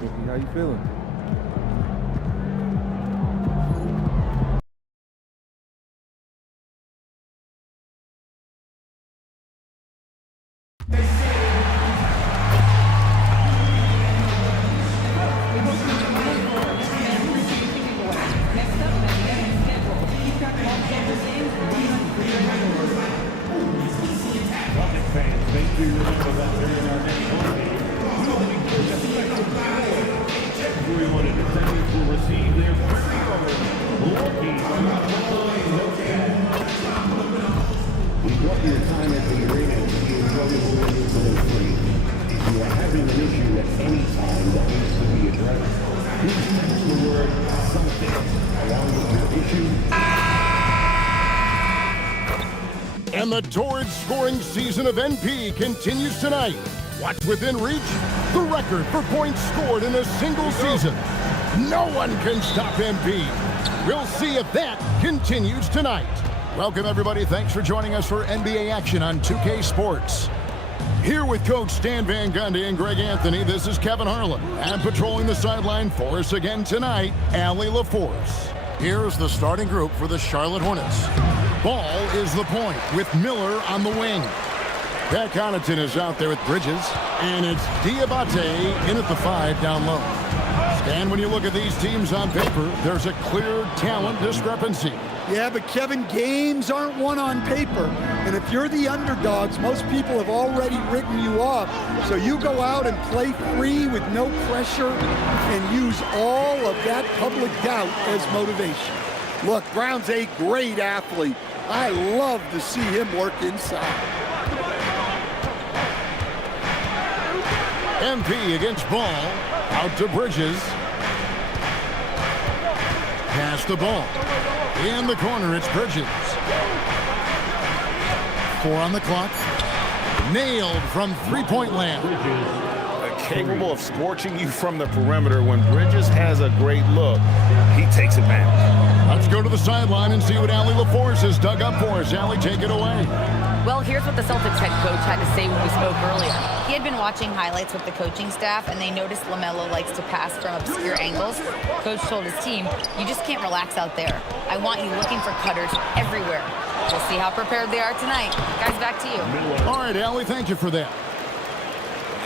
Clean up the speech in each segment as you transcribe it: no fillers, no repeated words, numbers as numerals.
Mickey, how you feeling? And the torrid scoring season of NP continues tonight. What's within reach? The record for points scored in a single season. No one can stop NP. We'll see if that continues tonight. Welcome, everybody. Thanks for joining us for NBA action on 2K Sports. Here with Coach Stan Van Gundy and Greg Anthony, this is Kevin Harlan. And patrolling the sideline for us again tonight, Allie LaForce. Here's the starting group for the Charlotte Hornets. Ball is the point with Miller on the wing. Pat Connaughton is out there with Bridges, and it's Diabate in at the 5 down low. And when you look at these teams on paper, there's a clear talent discrepancy. Yeah, but Kevin, games aren't won on paper. And if you're the underdogs, most people have already written you off. So you go out and play free with no pressure and use all of that public doubt as motivation. Look, Brown's a great athlete. I love to see him work inside. MP against Ball. Out to Bridges. Pass the ball. In the corner, it's Bridges. 4 on the clock. Nailed from three-point land. Capable of scorching you from the perimeter. When Bridges has a great look, he takes advantage. Let's go to the sideline and see what Allie LaForce has dug up for us. Allie, take it away. Well, here's what the Celtics head coach had to say when we spoke earlier. He had been watching highlights with the coaching staff, and they noticed LaMelo likes to pass from obscure angles. Coach told his team, you just can't relax out there. I want you looking for cutters everywhere. We'll see how prepared they are tonight. Guys, back to you. All right, Allie, thank you for that.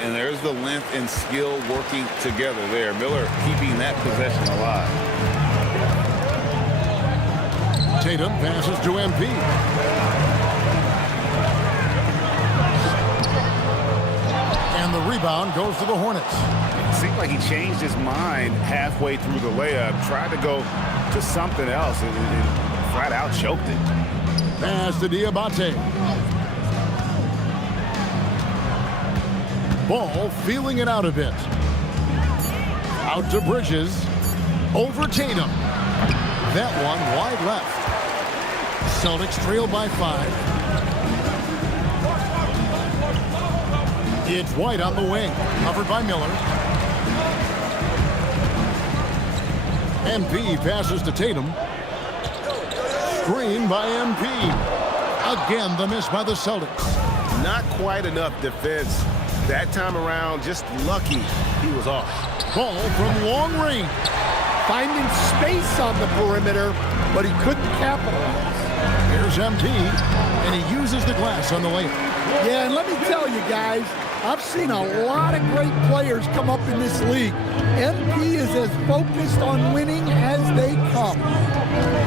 And there's the length and skill working together there. Miller keeping that possession alive. Tatum passes to MP. And the rebound goes to the Hornets. It seemed like he changed his mind halfway through the layup, tried to go to something else, and flat out choked it. Pass to Diabate. Ball feeling it out a bit. Out to Bridges. Over Tatum. That one wide left. Celtics trail by 5. It's White on the wing. Covered by Miller. MP passes to Tatum. Screen by MP. Again, the miss by the Celtics. Not quite enough defense. That time around, just lucky he was off. Ball from long range. Finding space on the perimeter, but he couldn't capitalize. Here's MP, and he uses the glass on the layup. Yeah, and let me tell you guys, I've seen a lot of great players come up in this league. MP is as focused on winning as they come.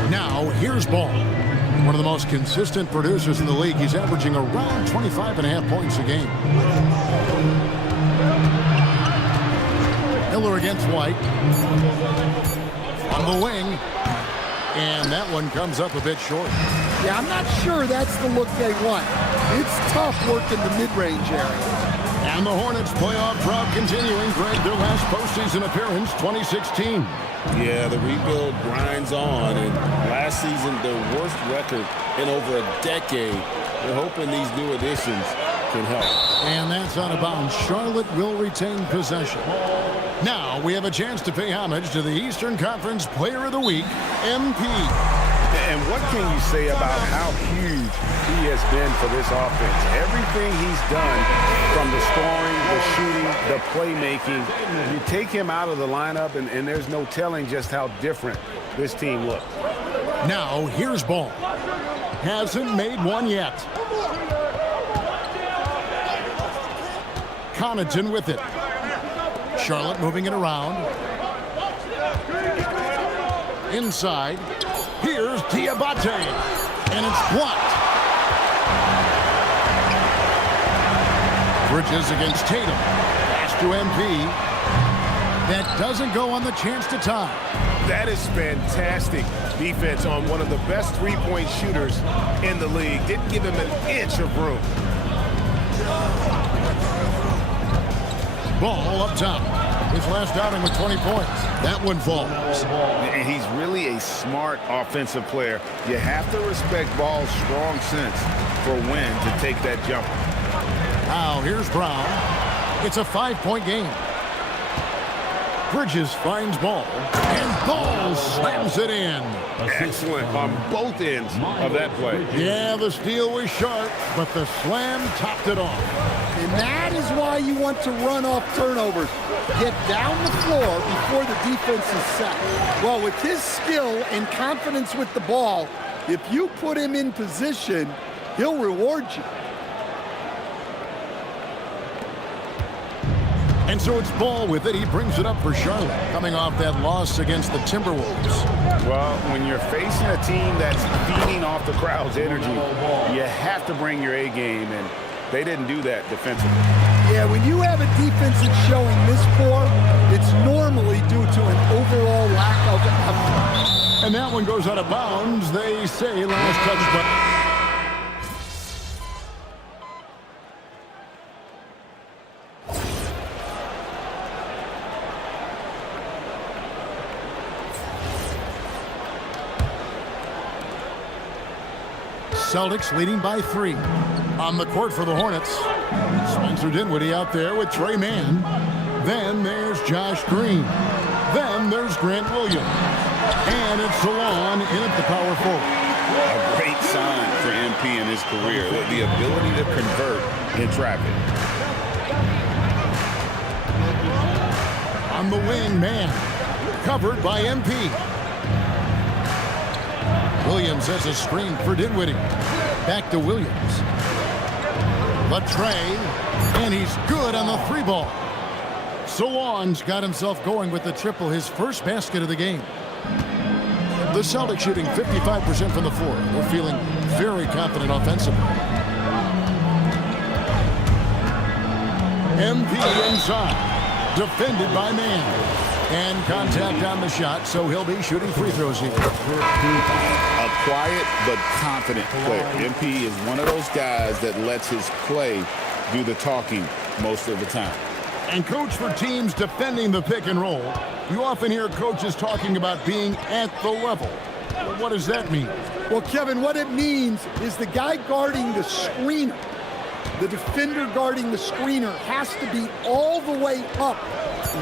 Now, here's Ball. One of the most consistent producers in the league. He's averaging around 25.5 points a game. Miller against White. On the wing. And that one comes up a bit short. Yeah, I'm not sure that's the look they want. It's tough working the mid-range area. And the Hornets playoff drought continuing. Greg, their last postseason appearance, 2016. Yeah, the rebuild grinds on, and last season, their worst record in over a decade. They're hoping these new additions can help. And that's out of bounds. Charlotte will retain possession. Now we have a chance to pay homage to the Eastern Conference Player of the Week, MP. And what can you say about how huge he has been for this offense? Everything he's done, from the scoring, the shooting, the playmaking, you take him out of the lineup, and there's no telling just how different this team looks. Now, here's Ball. Hasn't made one yet. Connaughton with it. Charlotte moving it around. Inside. Here's Diabate. And it's blocked. Bridges against Tatum. Pass to MP. That doesn't go on the chance to tie. That is fantastic defense on one of the best three-point shooters in the league. Didn't give him an inch of room. Ball up top. His last outing with 20 points. That one falls. And he's really a smart offensive player. You have to respect Ball's strong sense for when to take that jump. Now here's Brown. It's a 5-point game. Bridges finds Ball, and Ball slams it in. Excellent on both ends of that play. Yeah, the steal was sharp, but the slam topped it off. And that is why you want to run off turnovers. Get down the floor before the defense is set. Well, with his skill and confidence with the ball, if you put him in position, he'll reward you. And so it's Ball with it. He brings it up for Charlotte, coming off that loss against the Timberwolves. Well, when you're facing a team that's feeding off the crowd's energy, you have to bring your A game, and they didn't do that defensively. Yeah, when you have a defense that's showing this poor, it's normally due to an overall lack of effort. And that one goes out of bounds. They say last touch, but Celtics leading by 3. On the court for the Hornets, Spencer Dinwiddie out there with Trey Mann. Then there's Josh Green. Then there's Grant Williams. And it's Salon in at the power forward. A great sign for MP in his career, the ability to convert in traffic. On the wing, Mann. Covered by MP. Williams has a screen for Dinwiddie. Back to Williams. The tray, and he's good on the 3-ball. Salon's got himself going with the triple, his first basket of the game. The Celtics shooting 55% from the floor. They're feeling very confident offensively. MP inside, defended by Mann. And contact on the shot, so he'll be shooting free throws here. A quiet but confident player. MP is one of those guys that lets his play do the talking most of the time. And coach, for teams defending the pick and roll, you often hear coaches talking about being at the level. Well, what does that mean? Well, Kevin, what it means is the guy guarding the screener, the defender guarding the screener, has to be all the way up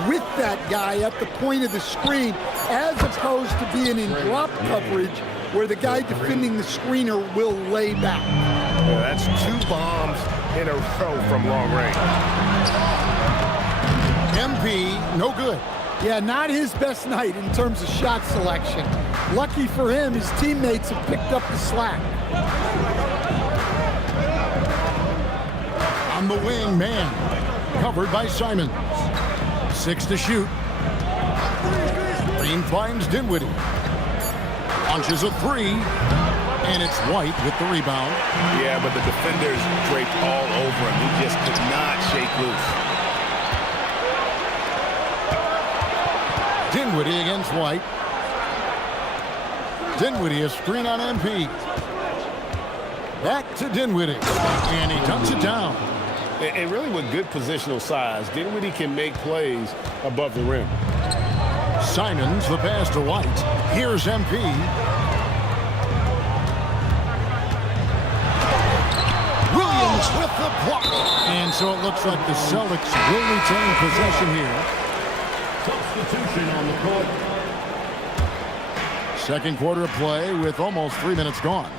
with that guy at the point of the screen, as opposed to being in drop coverage where the guy defending the screener will lay back. Well, that's 2 bombs in a row from long range. MP, no good. Yeah, not his best night in terms of shot selection. Lucky for him, his teammates have picked up the slack. On the wing, Mann, covered by Simons. 6 to shoot. Green finds Dinwiddie. Launches a 3. And it's White with the rebound. Yeah, but the defenders draped all over him. He just could not shake loose. Dinwiddie against White. Dinwiddie a screen on MP. Back to Dinwiddie. And he dunks it down. And really with good positional size, Dinwiddie can make plays above the rim. Simons, the pass to White. Here's MP. Williams with the block. And so it looks like the Celtics will retain possession here. Substitution on the court. Second quarter of play with almost 3 minutes gone.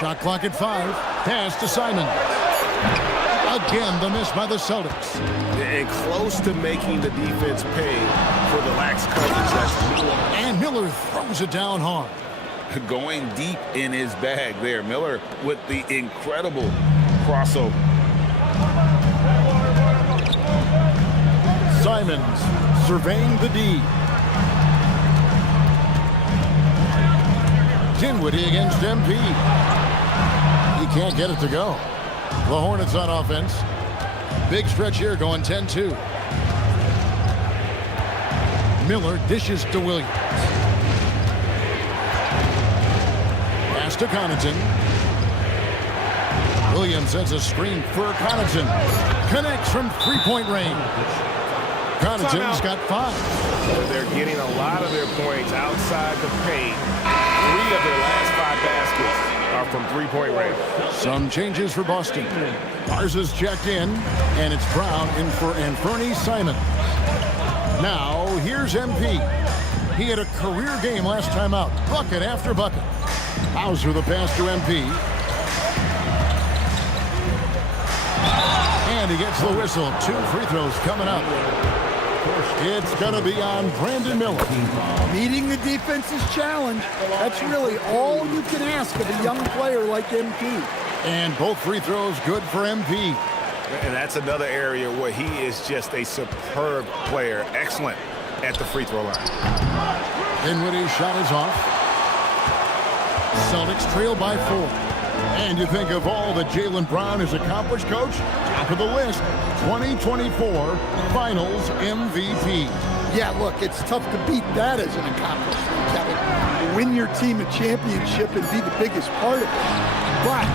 Shot clock at 5. Pass to Simon. Again, the miss by the Celtics. And close to making the defense pay for the lax coverage. That's Miller. And Miller throws it down hard. Going deep in his bag there. Miller with the incredible crossover. Simons surveying the D. Dinwiddie against MP. He can't get it to go. The Hornets on offense. Big stretch here going 10-2. Miller dishes to Williams. Pass to Connaughton. Williams sends a screen for Connaughton. Connects from three-point range. Connaughton's got 5. They're getting a lot of their points outside the paint. 3 of their last 5 baskets are from three-point range. Some changes for Boston. Garza's checked in, and it's Brown in for Anthony Simon. Now, here's MP. He had a career game last time out, bucket after bucket. Hauser the pass to MP. And he gets the whistle. 2 free throws coming up. It's going to be on Brandon Miller. Meeting the defense's challenge. That's really all you can ask of a young player like MP. And both free throws good for MP. And that's another area where he is just a superb player. Excellent at the free throw line. Dinwiddie's shot is off. Celtics trail by 4. And you think of all that Jaylen Brown has accomplished, Coach? Top of the list, 2024 Finals MVP. Yeah, look, it's tough to beat that as an accomplishment, Kevin. Win your team a championship and be the biggest part of it. But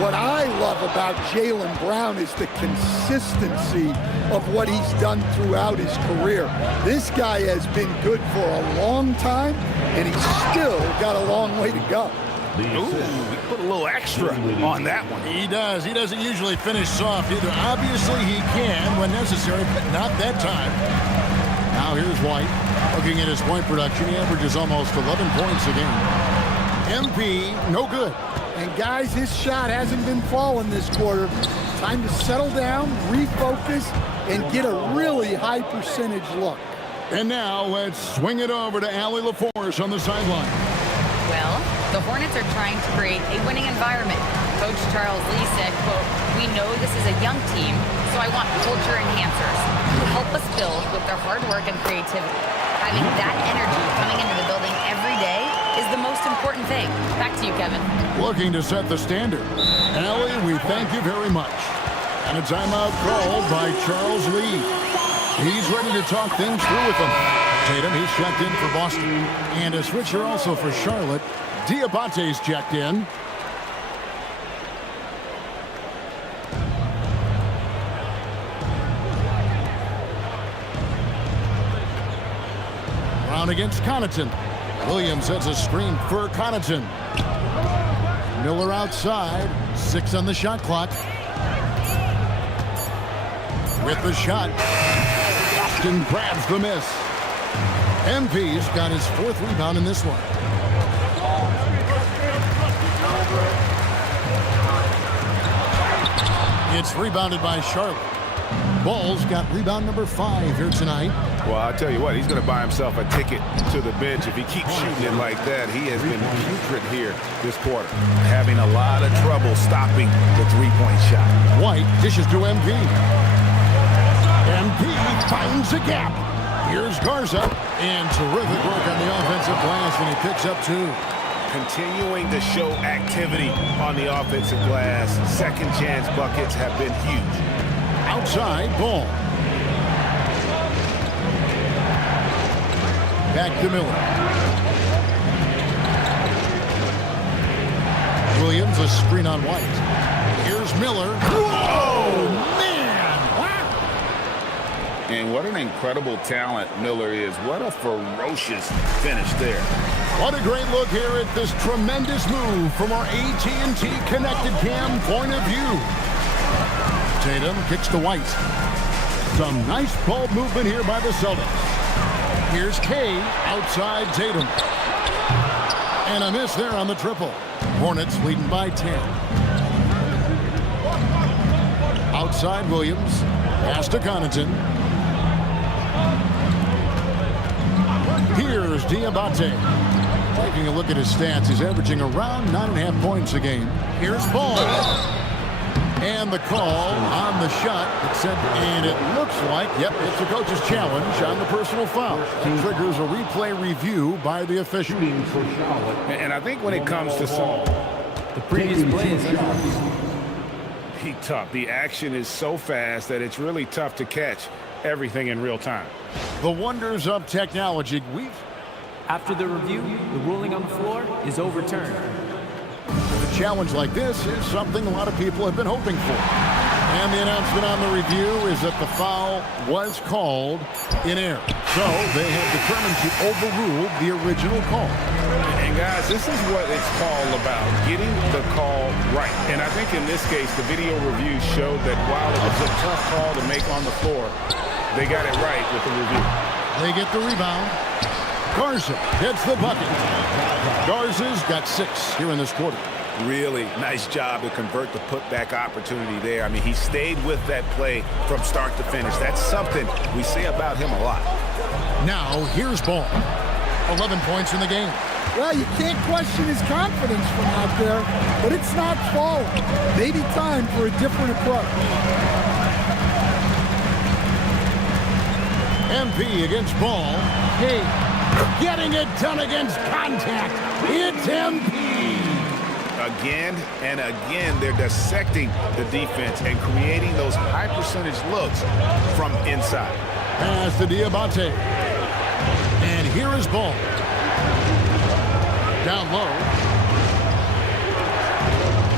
what I love about Jaylen Brown is the consistency of what he's done throughout his career. This guy has been good for a long time, and he's still got a long way to go. Ooh, we put a little extra on that one. He does. He doesn't usually finish soft either. Obviously, he can when necessary, but not that time. Now here's White. Looking at his point production, he averages almost 11 points a game. MP, no good. And guys, his shot hasn't been falling this quarter. Time to settle down, refocus, and get a really high percentage look. And now let's swing it over to Allie LaForce on the sideline. Well, the Hornets are trying to create a winning environment. Coach Charles Lee said, quote, "We know this is a young team, so I want culture enhancers to help us build with their hard work and creativity. Having that energy coming into the building every day is the most important thing." Back to you, Kevin. Looking to set the standard. Allie, we thank you very much. And a timeout called by Charles Lee. He's ready to talk things through with them. Tatum, he's checked in for Boston. And a switcher also for Charlotte. Diabate's checked in. Brown against Connaughton. Williams sets a screen for Connaughton. Miller outside. 6 on the shot clock. With the shot. Boston grabs the miss. MP's got his 4th rebound in this one. It's rebounded by Charlotte. Ball's got rebound number 5 here tonight. Well, I'll tell you what, he's going to buy himself a ticket to the bench if he keeps shooting it like that. He has been putrid here this quarter, having a lot of trouble stopping the three-point shot. White dishes to MP. MP finds a gap. Here's Garza, and terrific work on the offensive glass, and he picks up 2. Continuing to show activity on the offensive glass. Second chance buckets have been huge. Outside ball. Back to Miller. Williams, a screen on White. Here's Miller. Oh, man! Wow! And what an incredible talent Miller is. What a ferocious finish there. What a great look here at this tremendous move from our AT&T Connected Cam point of view. Tatum kicks to White. Some nice ball movement here by the Celtics. Here's Kay outside Tatum. And a miss there on the triple. Hornets leading by 10. Outside Williams. Pass to Connaughton. Here's Diabate. Taking a look at his stats, he's averaging around 9.5 points a game. Here's Ball. And the call on the shot. It said, and it looks like, yep, it's the coach's challenge on the personal foul. It triggers a replay review by the official. And I think when it comes to the previous play is tough. The action is so fast that it's really tough to catch everything in real time. The wonders of technology. After the review, the ruling on the floor is overturned. A challenge like this is something a lot of people have been hoping for. And the announcement on the review is that the foul was called in error. So they have determined to overrule the original call. And guys, this is what it's all about, getting the call right. And I think in this case, the video review showed that while it was a tough call to make on the floor, they got it right with the review. They get the rebound. Garza hits the bucket. Garza's got 6 here in this quarter. Really nice job to convert the putback opportunity there. I mean, he stayed with that play from start to finish. That's something we say about him a lot. Now, here's Ball. 11 points in the game. Well, you can't question his confidence from out there, but it's not falling. Maybe time for a different approach. MP against Ball. Hey, getting it done against contact. It's MP. Again and again, they're dissecting the defense and creating those high percentage looks from inside. Pass to Diabate. And here is Ball. Down low.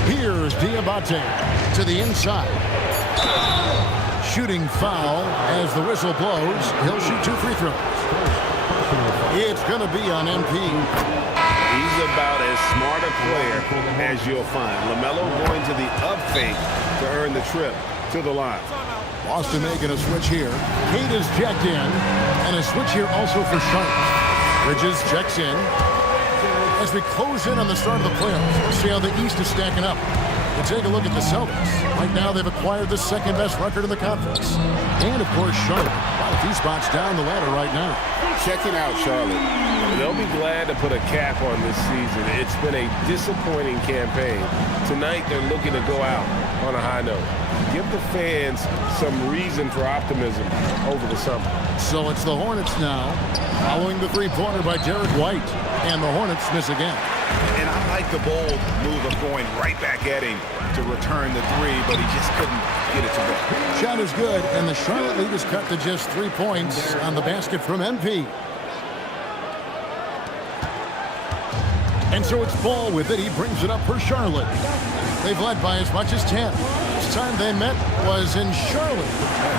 Here's Diabate to the inside. Shooting foul as the whistle blows. He'll shoot 2 free throws. It's going to be on MP. He's about as smart a player as you'll find. LaMelo going to the up fake to earn the trip to the line. Boston making a switch here. Kate is checked in. And a switch here also for Charlotte. Bridges checks in. As we close in on the start of the playoffs, we'll see how the East is stacking up. We'll take a look at the Celtics. Right now, they've acquired the second best record in the conference. And, of course, Charlotte. Quite a few spots down the ladder right now. Checking out Charlotte. They'll be glad to put a cap on this season. It's been a disappointing campaign. Tonight, they're looking to go out on a high note. Give the fans some reason for optimism over the summer. So it's the Hornets now, following the three-pointer by Derek White. And the Hornets miss again. And I like the bold move of going right back at him to return the 3, but he just couldn't get it to go. Shot is good, and the Charlotte lead is cut to just 3 points on the basket from MP. And so it's Ball with it. He brings it up for Charlotte. They've led by as much as 10. This time they met was in Charlotte.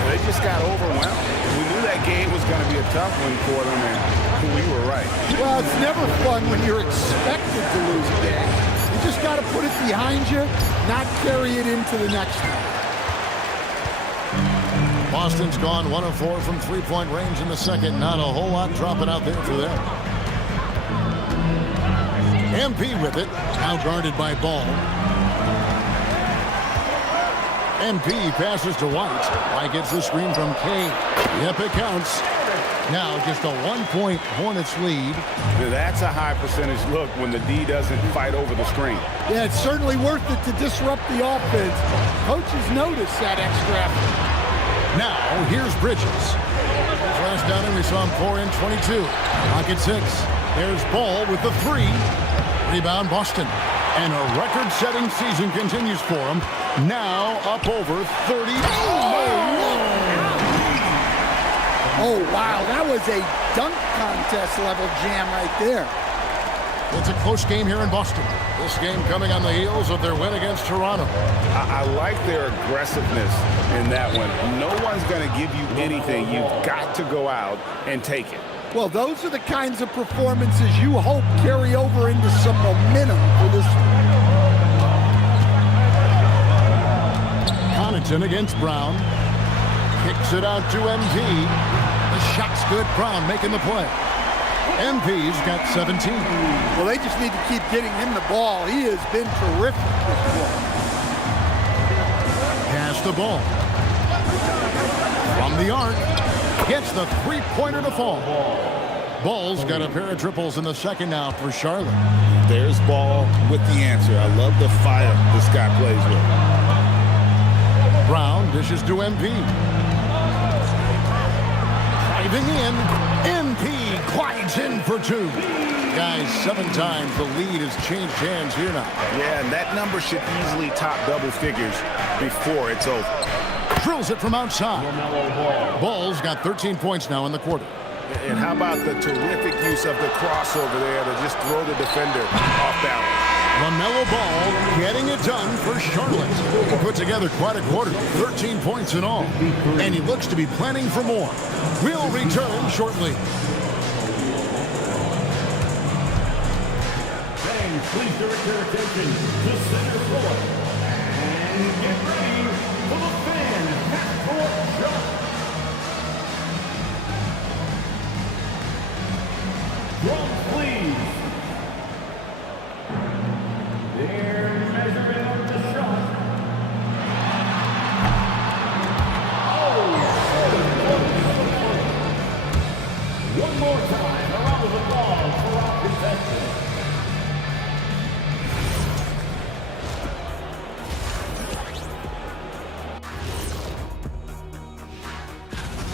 They just got overwhelmed. We knew that game was going to be a tough one for them, and we were right. Well, it's never fun when you're expected to lose a game. You just got to put it behind you, not carry it into the next one. Boston's gone 1 of 4 from three-point range in the second. Not a whole lot dropping out there for them. MP with it, now guarded by Ball. MP passes to White. White gets the screen from Kay. Yep, it counts. Now just a 1-point Hornets lead. That's a high percentage look when the D doesn't fight over the screen. Yeah, it's certainly worth it to disrupt the offense. Coaches notice that extra effort. Now, here's Bridges. Last down, we saw him pour in 22. Pocket 6. There's Ball with the 3. Rebound, Boston. And a record-setting season continues for him. Now up over 30. Oh, wow. That was a dunk contest level jam right there. It's a close game here in Boston. This game coming on the heels of their win against Toronto. I like their aggressiveness in that one. No one's going to give you anything. You've got to go out and take it. Well, those are the kinds of performances you hope carry over into some momentum for this. Connaughton against Brown. Kicks it out to MP. The shot's good. Brown making the play. MP's got 17. Well, they just need to keep getting him the ball. He has been terrific this quarter. Pass the ball. From the arc. Gets the three-pointer to fall. Ball's got a pair of triples in the second now for Charlotte. There's Ball with the answer. I love the fire this guy plays with. Brown dishes to MP. Driving in. MP glides in for two. Guys, 7 times the lead has changed hands here now. Yeah, and that number should easily top double figures before it's over. Drills it from outside. Ball's got 13 points now in the quarter. And how about the terrific use of the crossover there to just throw the defender off balance. LaMelo Ball getting it done for Charlotte. He put together quite a quarter, 13 points in all. And he looks to be planning for more. We'll return shortly. Fans, please direct your attention to center court. And get ready for the fan half-court shot. Drums, please. Their measurement of the shot. One more time, a round of applause for our contestants.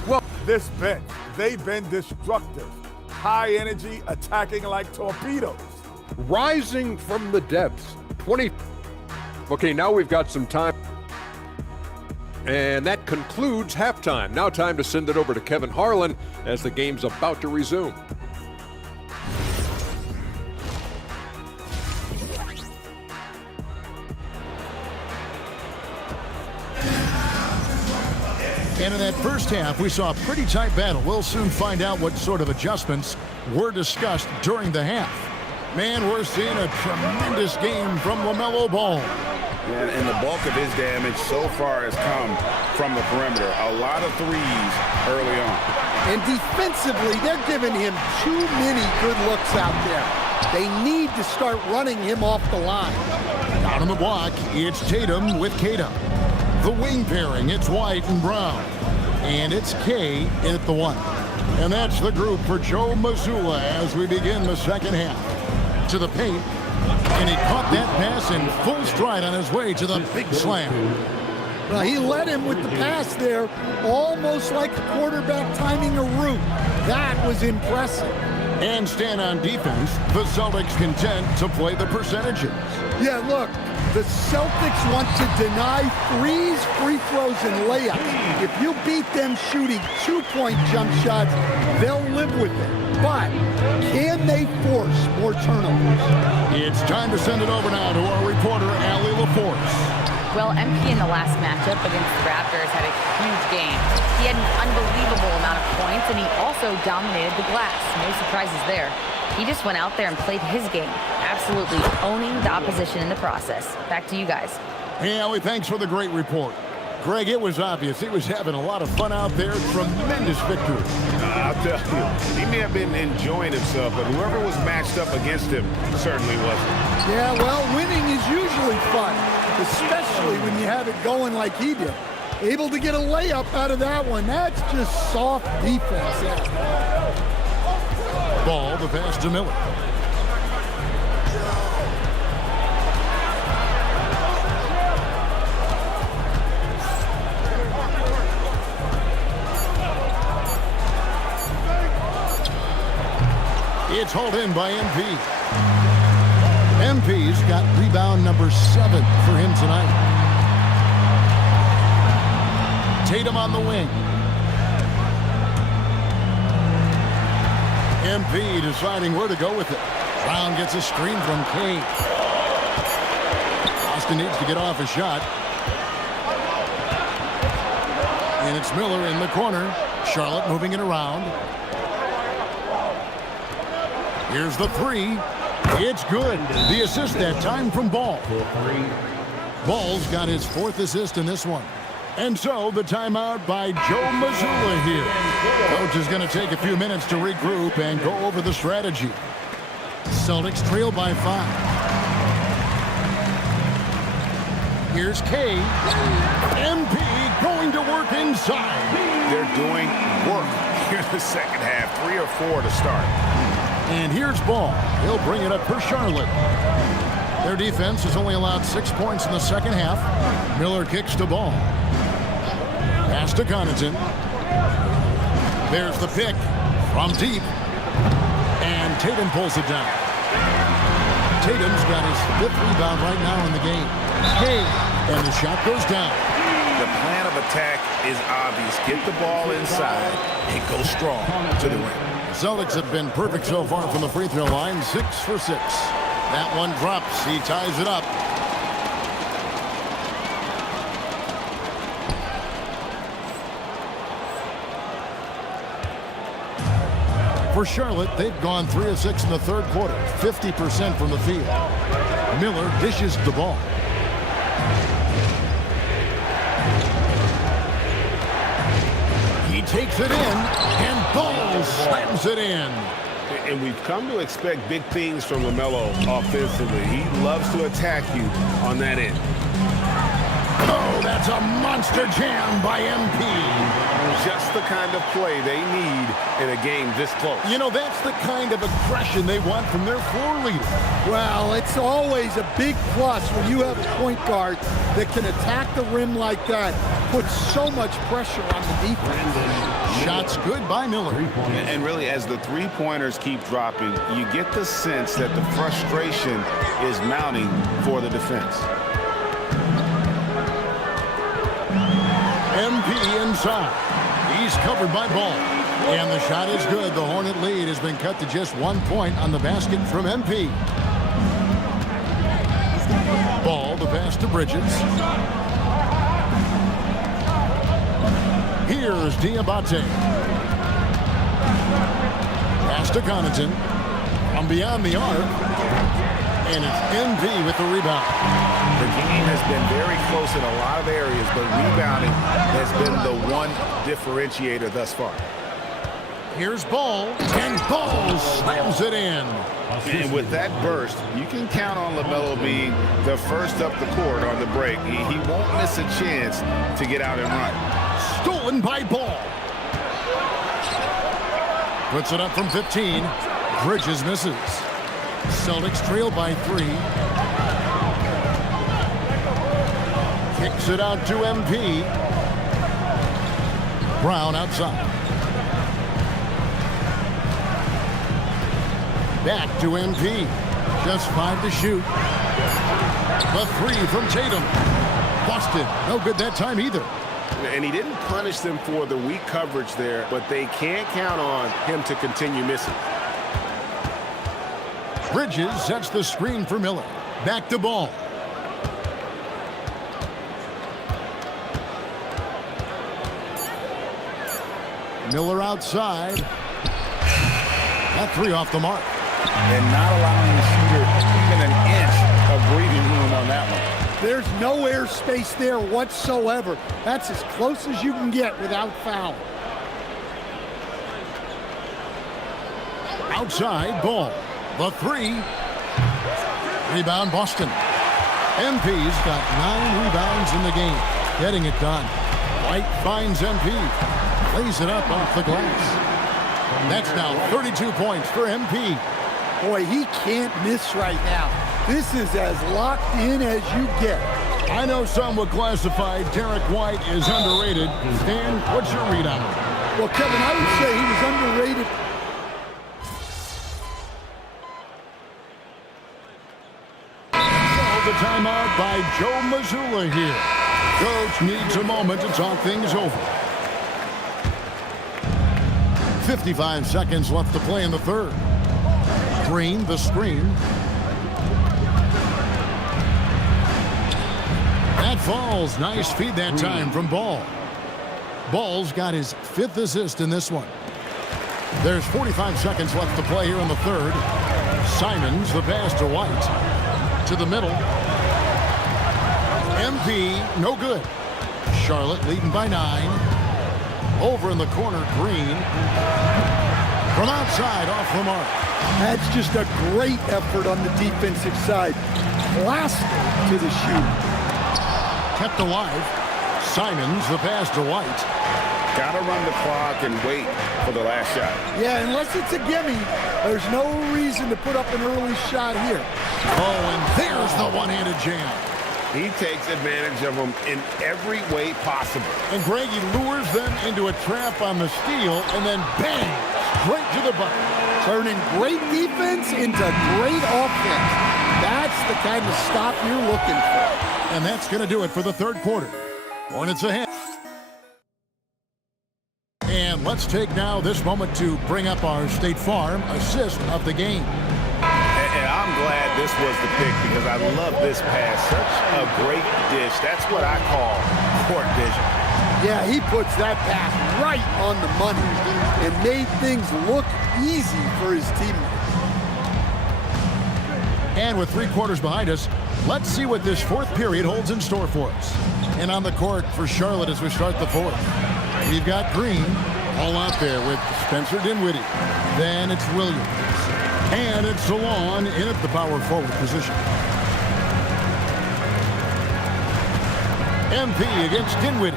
Well, this bench, they've been destructive. High energy, attacking like torpedoes. Rising from the depths. 20. Okay, now we've got some time. And that concludes halftime. Now time to send it over to Kevin Harlan as the game's about to resume. And in that first half, we saw a pretty tight battle. We'll soon find out what sort of adjustments were discussed during the half. Man, we're seeing a tremendous game from LaMelo Ball. And the bulk of his damage so far has come from the perimeter. A lot of threes early on. And defensively, they're giving him too many good looks out there. They need to start running him off the line. Down on the block, it's Tatum with Tatum. The wing pairing, it's White and Brown. And it's K at the 1. And that's the group for Joe Mazzulla as we begin the second half. To the paint, and he caught that pass in full stride on his way to the big slam. Well, he led him with the pass there, almost like a quarterback timing a route. That was impressive. And stand on defense, the Celtics content to play the percentages. Yeah, look, the Celtics want to deny threes, free throws, and layups. If you beat them shooting two-point jump shots, they'll live with it. But can they force more turnovers? It's time to send it over now to our reporter, Allie LaForce. Well, MP in the last matchup against the Raptors had a huge game. He had an unbelievable amount of points, and he also dominated the glass. No surprises there. He just went out there and played his game, absolutely owning the opposition in the process. Back to you guys. Hey, Allie, thanks for the great report. Greg, it was obvious he was having a lot of fun out there. Tremendous victory. I'll tell you, he may have been enjoying himself, but whoever was matched up against him certainly wasn't. Yeah, well, winning is usually fun, especially when you have it going like he did. Able to get a layup out of that one. That's just soft defense. Ball, the pass to Miller. It's hauled in by MP. MP's got rebound number 7 for him tonight. Tatum on the wing. MP deciding where to go with it. Brown gets a screen from K. Austin needs to get off a shot. And it's Miller in the corner. Charlotte moving it around. Here's the 3. It's good. The assist that time from Ball. Ball's got his 4th assist in this one. And so the timeout by Joe Mazzulla here. Coach is going to take a few minutes to regroup and go over the strategy. Celtics trail by 5. Here's K. MP going to work inside. They're doing work here in the second half. 3 or 4 to start. And here's Ball. He'll bring it up for Charlotte. Their defense has only allowed 6 points in the second half. Miller kicks to Ball. Pass to Connaughton. There's the pick from deep. And Tatum pulls it down. Tatum's got his 5th rebound right now in the game. Hey, and the shot goes down. The plan of attack is obvious. Get the ball inside and go strong to the rim. Celtics have been perfect so far from the free throw line. 6 for 6. That one drops. He ties it up. For Charlotte, they've gone 3 of 6 in the third quarter, 50% from the field. Miller dishes the ball. He takes it in, and Ball slams it in. And we've come to expect big things from LaMelo offensively. He loves to attack you on that end. Oh, that's a monster jam by MP. Just the kind of play they need in a game this close. You know, that's the kind of aggression they want from their floor leader. Well, it's always a big plus when you have a point guard that can attack the rim like that, put so much pressure on the defense. Shots good by Miller. And really, as the three-pointers keep dropping, you get the sense that the frustration is mounting for the defense. MP inside. He's covered by Ball. And the shot is good. The Hornet lead has been cut to just 1 point on the basket from MP. Ball, the pass to Bridges. Here's Diabate. Pass to Connaughton. From beyond the arc. And it's MP with the rebound. The game has been very close in a lot of areas, but rebounding has been the one differentiator thus far. Here's Ball, and Ball slams it in. And with that burst, you can count on LaMelo being the first up the court on the break. He won't miss a chance to get out and run. Stolen by Ball. Puts it up from 15. Bridges misses. Celtics trail by 3. Kicks it out to MP. Brown outside. Back to MP. Just 5 to shoot. The 3 from Tatum. Busted. No good that time either. And he didn't punish them for the weak coverage there, but they can't count on him to continue missing. Bridges sets the screen for Miller. Back to Ball. Miller outside. That 3 off the mark. And not allowing the shooter even an inch of breathing room on that one. There's no air space there whatsoever. That's as close as you can get without foul. Outside, Ball. The 3. Rebound, Boston. MP's got 9 rebounds in the game. Getting it done. White finds MP. Lays it up off the glass. That's now 32 points for MP. Boy, he can't miss right now. This is as locked in as you get. I know some would classify Derek White as underrated. Stan, what's your read on him? Well, Kevin, I would say he was underrated. The timeout by Joe Mazzulla here. Coach needs a moment to talk things over. 55 seconds left to play in the third. Green, the screen. That falls. Nice feed that time from Ball. Ball's got his 5th assist in this one. There's 45 seconds left to play here in the third. Simons, the pass to White. To the middle. MP, no good. Charlotte leading by 9. Over in the corner, Green. From outside, off the mark. That's just a great effort on the defensive side. Plaster to the shoot. Kept alive. Simons, the pass to White. Got to run the clock and wait for the last shot. Yeah, unless it's a gimme, there's no reason to put up an early shot here. Oh, and there's the one-handed jam. He takes advantage of them in every way possible. And Greg, he lures them into a trap on the steal, and then bang, straight to the bucket. Turning great defense into great offense. That's the kind of stop you're looking for. And that's going to do it for the third quarter. Hornets ahead. And let's take now this moment to bring up our State Farm assist of the game. And I'm glad this was the pick because I love this pass. Such a great dish. That's what I call court vision. Yeah, he puts that pass right on the money and made things look easy for his teammates. And with 3 quarters behind us, let's see what this fourth period holds in store for us. And on the court for Charlotte as we start the fourth, we've got Green all out there with Spencer Dinwiddie. Then it's Williams. And it's Salon in at the power forward position. MP against Dinwiddie.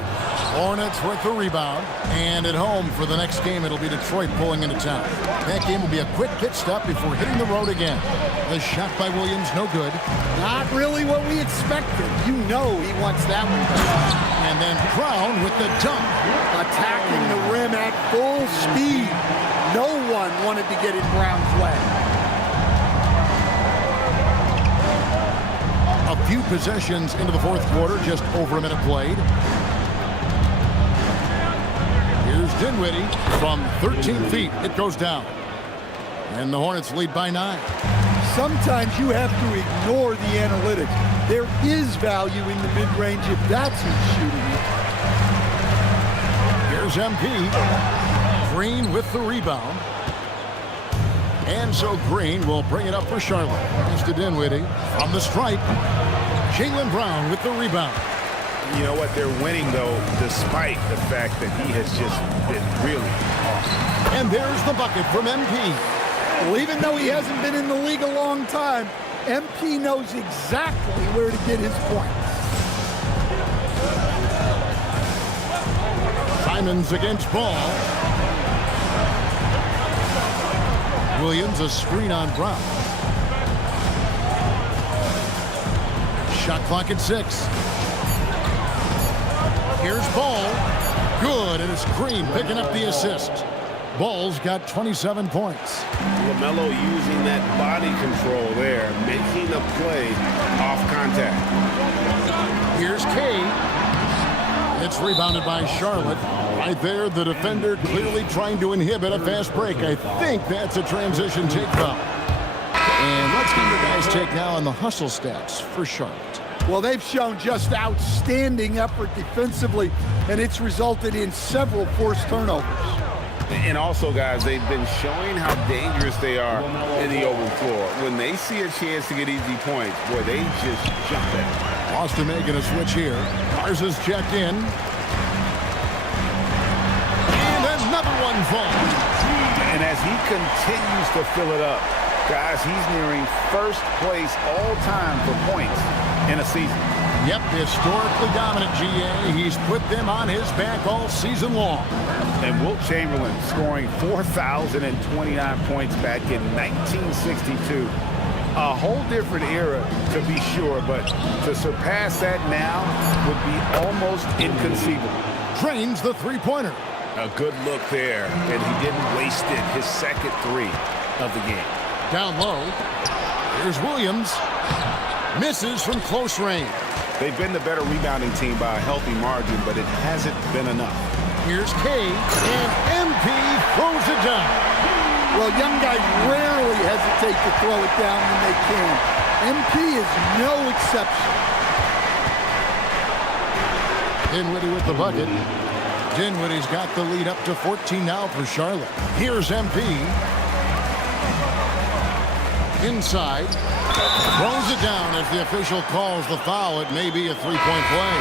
Hornets with the rebound. And at home for the next game, it'll be Detroit pulling into town. That game will be a quick pit stop before hitting the road again. The shot by Williams, no good. Not really what we expected. You know he wants that one back. And then Brown with the dunk. Attacking the rim at full speed. No one wanted to get in Brown's way. A few possessions into the fourth quarter, just over a minute played. Here's Dinwiddie from 13 feet. It goes down. And the Hornets lead by 9. Sometimes you have to ignore the analytics. There is value in the mid-range if that's who's shooting it. Here's MP. Green with the rebound. And so Green will bring it up for Charlotte. Mr. Dinwiddie from the stripe. Jaylen Brown with the rebound. You know what? They're winning, though, despite the fact that he has just been really awesome. And there's the bucket from MP. Well, even though he hasn't been in the league a long time, MP knows exactly where to get his points. Simons against Ball. Williams a screen on Brown. Shot clock at 6. Here's Ball. Good, and it's Green picking up the assist. Ball's got 27 points. LaMelo using that body control there, making the play off contact. Here's Kay. It's rebounded by Charlotte. Right there, the defender clearly trying to inhibit a fast break. I think that's a transition take foul. And let's get your guys' take now on the hustle stats for Charlotte. Well, they've shown just outstanding effort defensively, and it's resulted in several forced turnovers. And also, guys, they've been showing how dangerous they are in the open floor. When they see a chance to get easy points, boy, they just jump at it. Boston making a switch here. Garza's checked in. And another one falls. And as he continues to fill it up, guys, he's nearing first place all time for points in a season. Yep, historically dominant GA. He's put them on his back all season long. And Wilt Chamberlain scoring 4,029 points back in 1962. A whole different era, to be sure, but to surpass that now would be almost inconceivable. Drains the three-pointer. A good look there, and he didn't waste it. His second 3 of the game. Down low. Here's Williams. Misses from close range. They've been the better rebounding team by a healthy margin, but it hasn't been enough. Here's Kay, and MP throws it down. Well, young guys rarely hesitate to throw it down when they can. MP is no exception. Dinwiddie with the bucket. Dinwiddie's got the lead up to 14 now for Charlotte. Here's MP. inside. Throws it down as the official calls the foul. It may be a three-point play.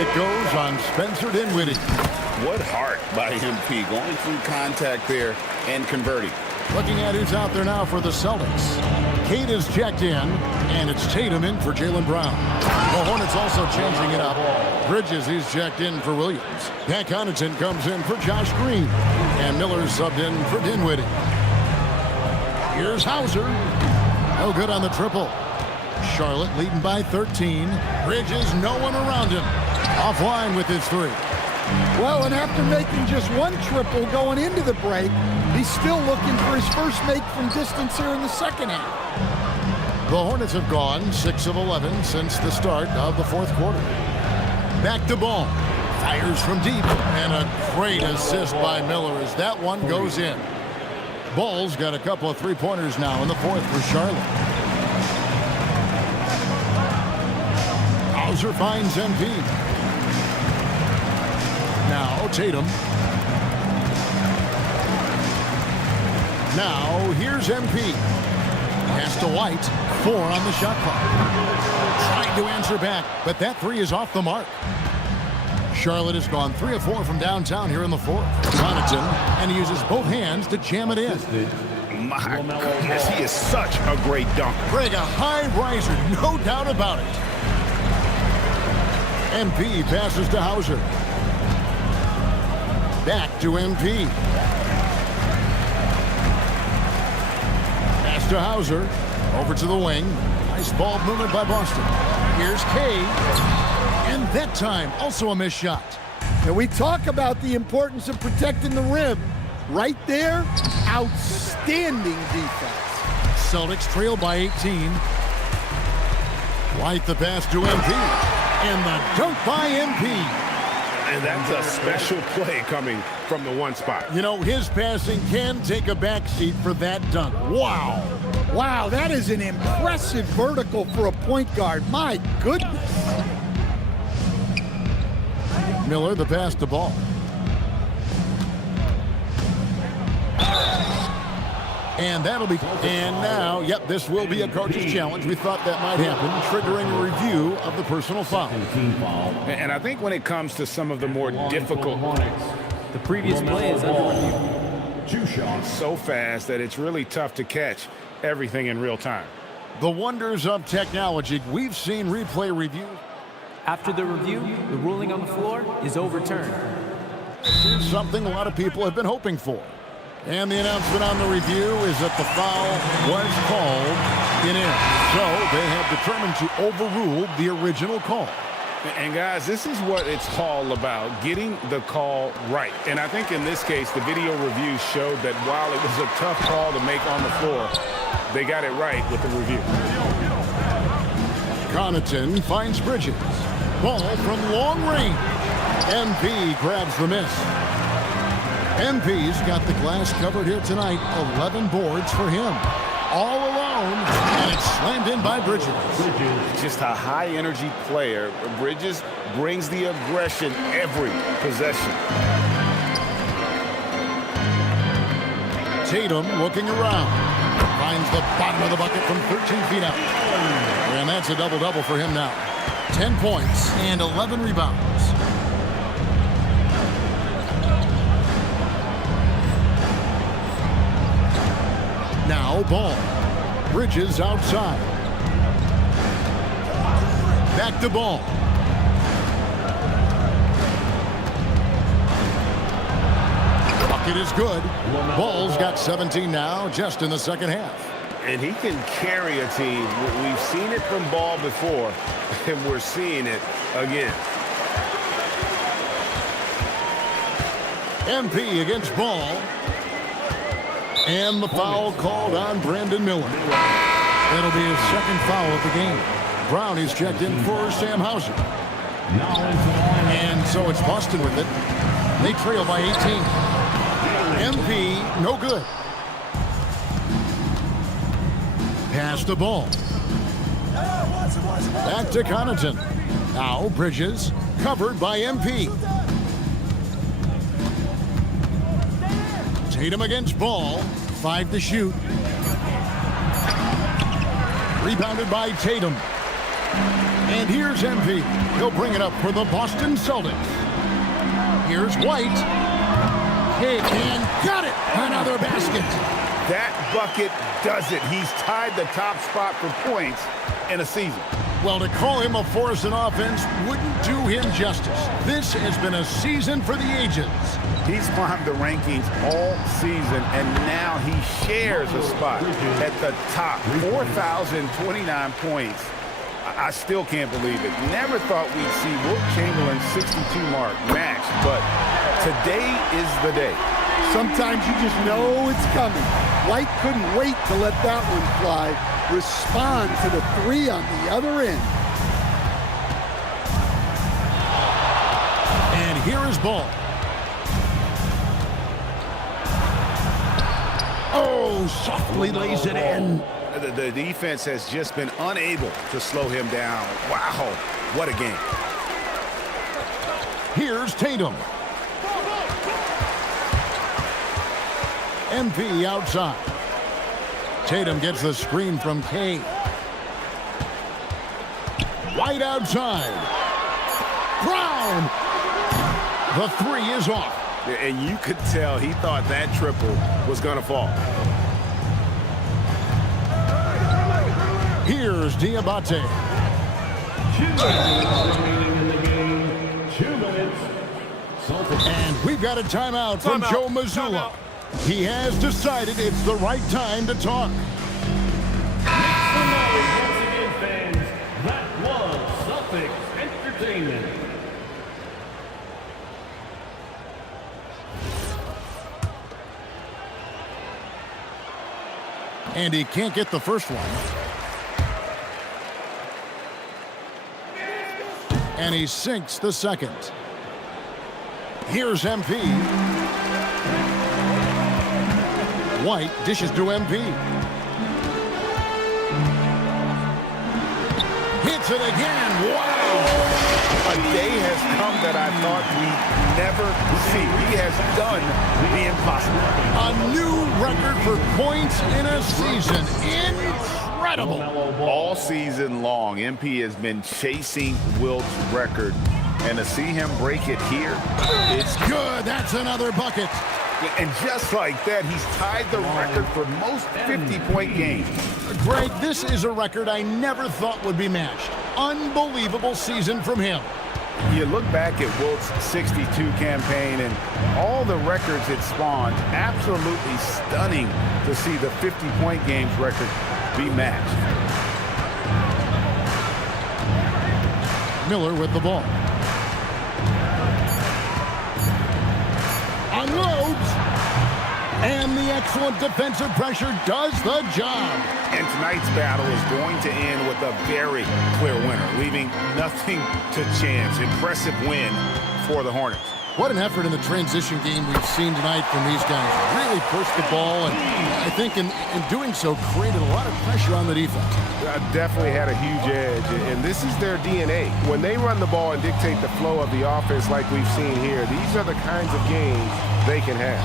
It goes on Spencer Dinwiddie. What heart by MP, going through contact there and converting. Looking at who's out there now for the Celtics. Kate is checked in, and it's Tatum in for Jaylen Brown. The Hornets also changing it up. Bridges, he's checked in for Williams. Pat Connaughton comes in for Josh Green. And Miller's subbed in for Dinwiddie. Here's Hauser. No good on the triple. Charlotte leading by 13. Bridges, no one around him. Offline with his three. Well, and after making just one triple going into the break, he's still looking for his first make from distance here in the second half. The Hornets have gone 6 of 11 since the start of the fourth quarter. Back to Ball. Fires from deep. And a great assist by Miller as that one goes in. Ball's got a couple of three-pointers now in the fourth for Charlotte. Hauser finds MP. Now Tatum. Now here's MP. Pass to White. 4 on the shot clock. Trying to answer back, but that three is off the mark. Charlotte has gone 3 of 4 from downtown here in the fourth. Connaughton, and he uses both hands to jam it in. My goodness, he is such a great dunker. Greg, a high riser, no doubt about it. MP passes to Hauser. Back to MP. Pass to Hauser. Over to the wing. Nice ball movement by Boston. Here's Kay. And that time, also a missed shot. And we talk about the importance of protecting the rim. Right there, outstanding defense. Celtics trail by 18. White the pass to MP. And the dunk by MP. And that's a special play coming from the one spot. You know, his passing can take a backseat for that dunk. Wow. Wow, that is an impressive vertical for a point guard. My goodness. Miller the pass to Ball. And that'll be, and now, yep, this will be a coach's challenge. We thought that might happen, triggering a review of the personal foul. And I think when it comes to some of the more difficult, The previous play is under review. 2 shots so fast that it's really tough to catch everything in real time. The wonders of technology. We've seen replay reviews. After the review, the ruling on the floor is overturned. This is something a lot of people have been hoping for. And the announcement on the review is that the foul was called in error. So they have determined to overrule the original call. And guys, this is what it's all about, getting the call right. And I think in this case, the video review showed that while it was a tough call to make on the floor, they got it right with the review. Connaughton finds Bridges. Ball from long range. MP grabs the miss. MP's got the glass covered here tonight. 11 boards for him. All alone, and it's slammed in by Bridges. Just a high-energy player. Bridges brings the aggression every possession. Tatum looking around. Finds the bottom of the bucket from 13 feet out. And that's a double-double for him now. 10 points and 11 rebounds. Now Ball. Bridges outside. Back to Ball. Bucket is good. Ball's got 17 now, just in the second half. And he can carry a team. We've seen it from Ball before, and we're seeing it again. MP against Ball. And the foul called on Brandon Miller. That'll be his second foul of the game. Brown is checked in for Sam Hauser. And so it's Boston with it. They trail by 18. MP, no good. Pass the Ball. Back to Connaughton. Now Bridges, covered by MP. Tatum against Ball. 5 to shoot. Rebounded by Tatum. And here's MP. He'll bring it up for the Boston Celtics. Here's White. Kick and got it. Another basket. That bucket does it. He's tied the top spot for points in a season. Well, to call him a force in offense wouldn't do him justice. This has been a season for the ages. He's climbed the rankings all season, and now he shares a spot at the top. 4,029 points. I still can't believe it. Never thought we'd see Wilt Chamberlain's 62 mark matched, but today is the day. Sometimes you just know it's coming. White couldn't wait to let that one fly. Respond to the three on the other end. And here is Ball. Oh, softly lays it in. The defense has just been unable to slow him down. Wow, what a game. Here's Tatum. MP outside. Tatum gets the screen from Kay. White outside. Brown. The three is off. And you could tell he thought that triple was going to fall. Here's Diabate. 2 minutes remaining in the game. 2 minutes. And we've got a timeout from Joe Mazzulla. He has decided it's the right time to talk. Once again, fans, that was Celtics Entertainment. And he can't get the first one. And he sinks the second. Here's MP. White dishes to MP. Hits it again. Wow! A day has come that I thought we'd never see. He has done the impossible. A new record for points in a season. Incredible. All season long, MP has been chasing Wilt's record. And to see him break it here, it's good. That's another bucket. And just like that, he's tied the record for most 50-point games. Greg, this is a record I never thought would be matched. Unbelievable season from him. You look back at Wilt's 62 campaign and all the records it spawned, absolutely stunning to see the 50-point games record be matched. Miller with the ball. Unloads. And the excellent defensive pressure does the job. And tonight's battle is going to end with a very clear winner, leaving nothing to chance. Impressive win for the Hornets. What an effort in the transition game we've seen tonight from these guys. Really pushed the ball, and I think in doing so created a lot of pressure on the defense. Definitely had a huge edge, and this is their DNA. When they run the ball and dictate the flow of the offense like we've seen here, these are the kinds of games they can have.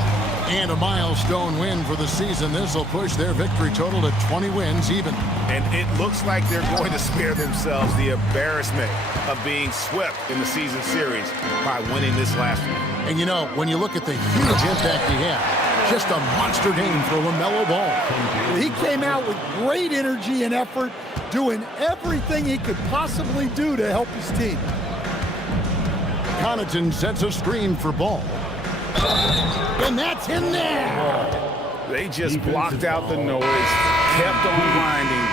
And a milestone win for the season. This will push their victory total to 20 wins even. And it looks like they're going to spare themselves the embarrassment of being swept in the season series by winning this last one. And you know, when you look at the huge impact he had, just a monster game for LaMelo Ball. He came out with great energy and effort, doing everything he could possibly do to help his team. Connaughton sets a screen for Ball. And that's in there. They just blocked out the noise, kept on grinding,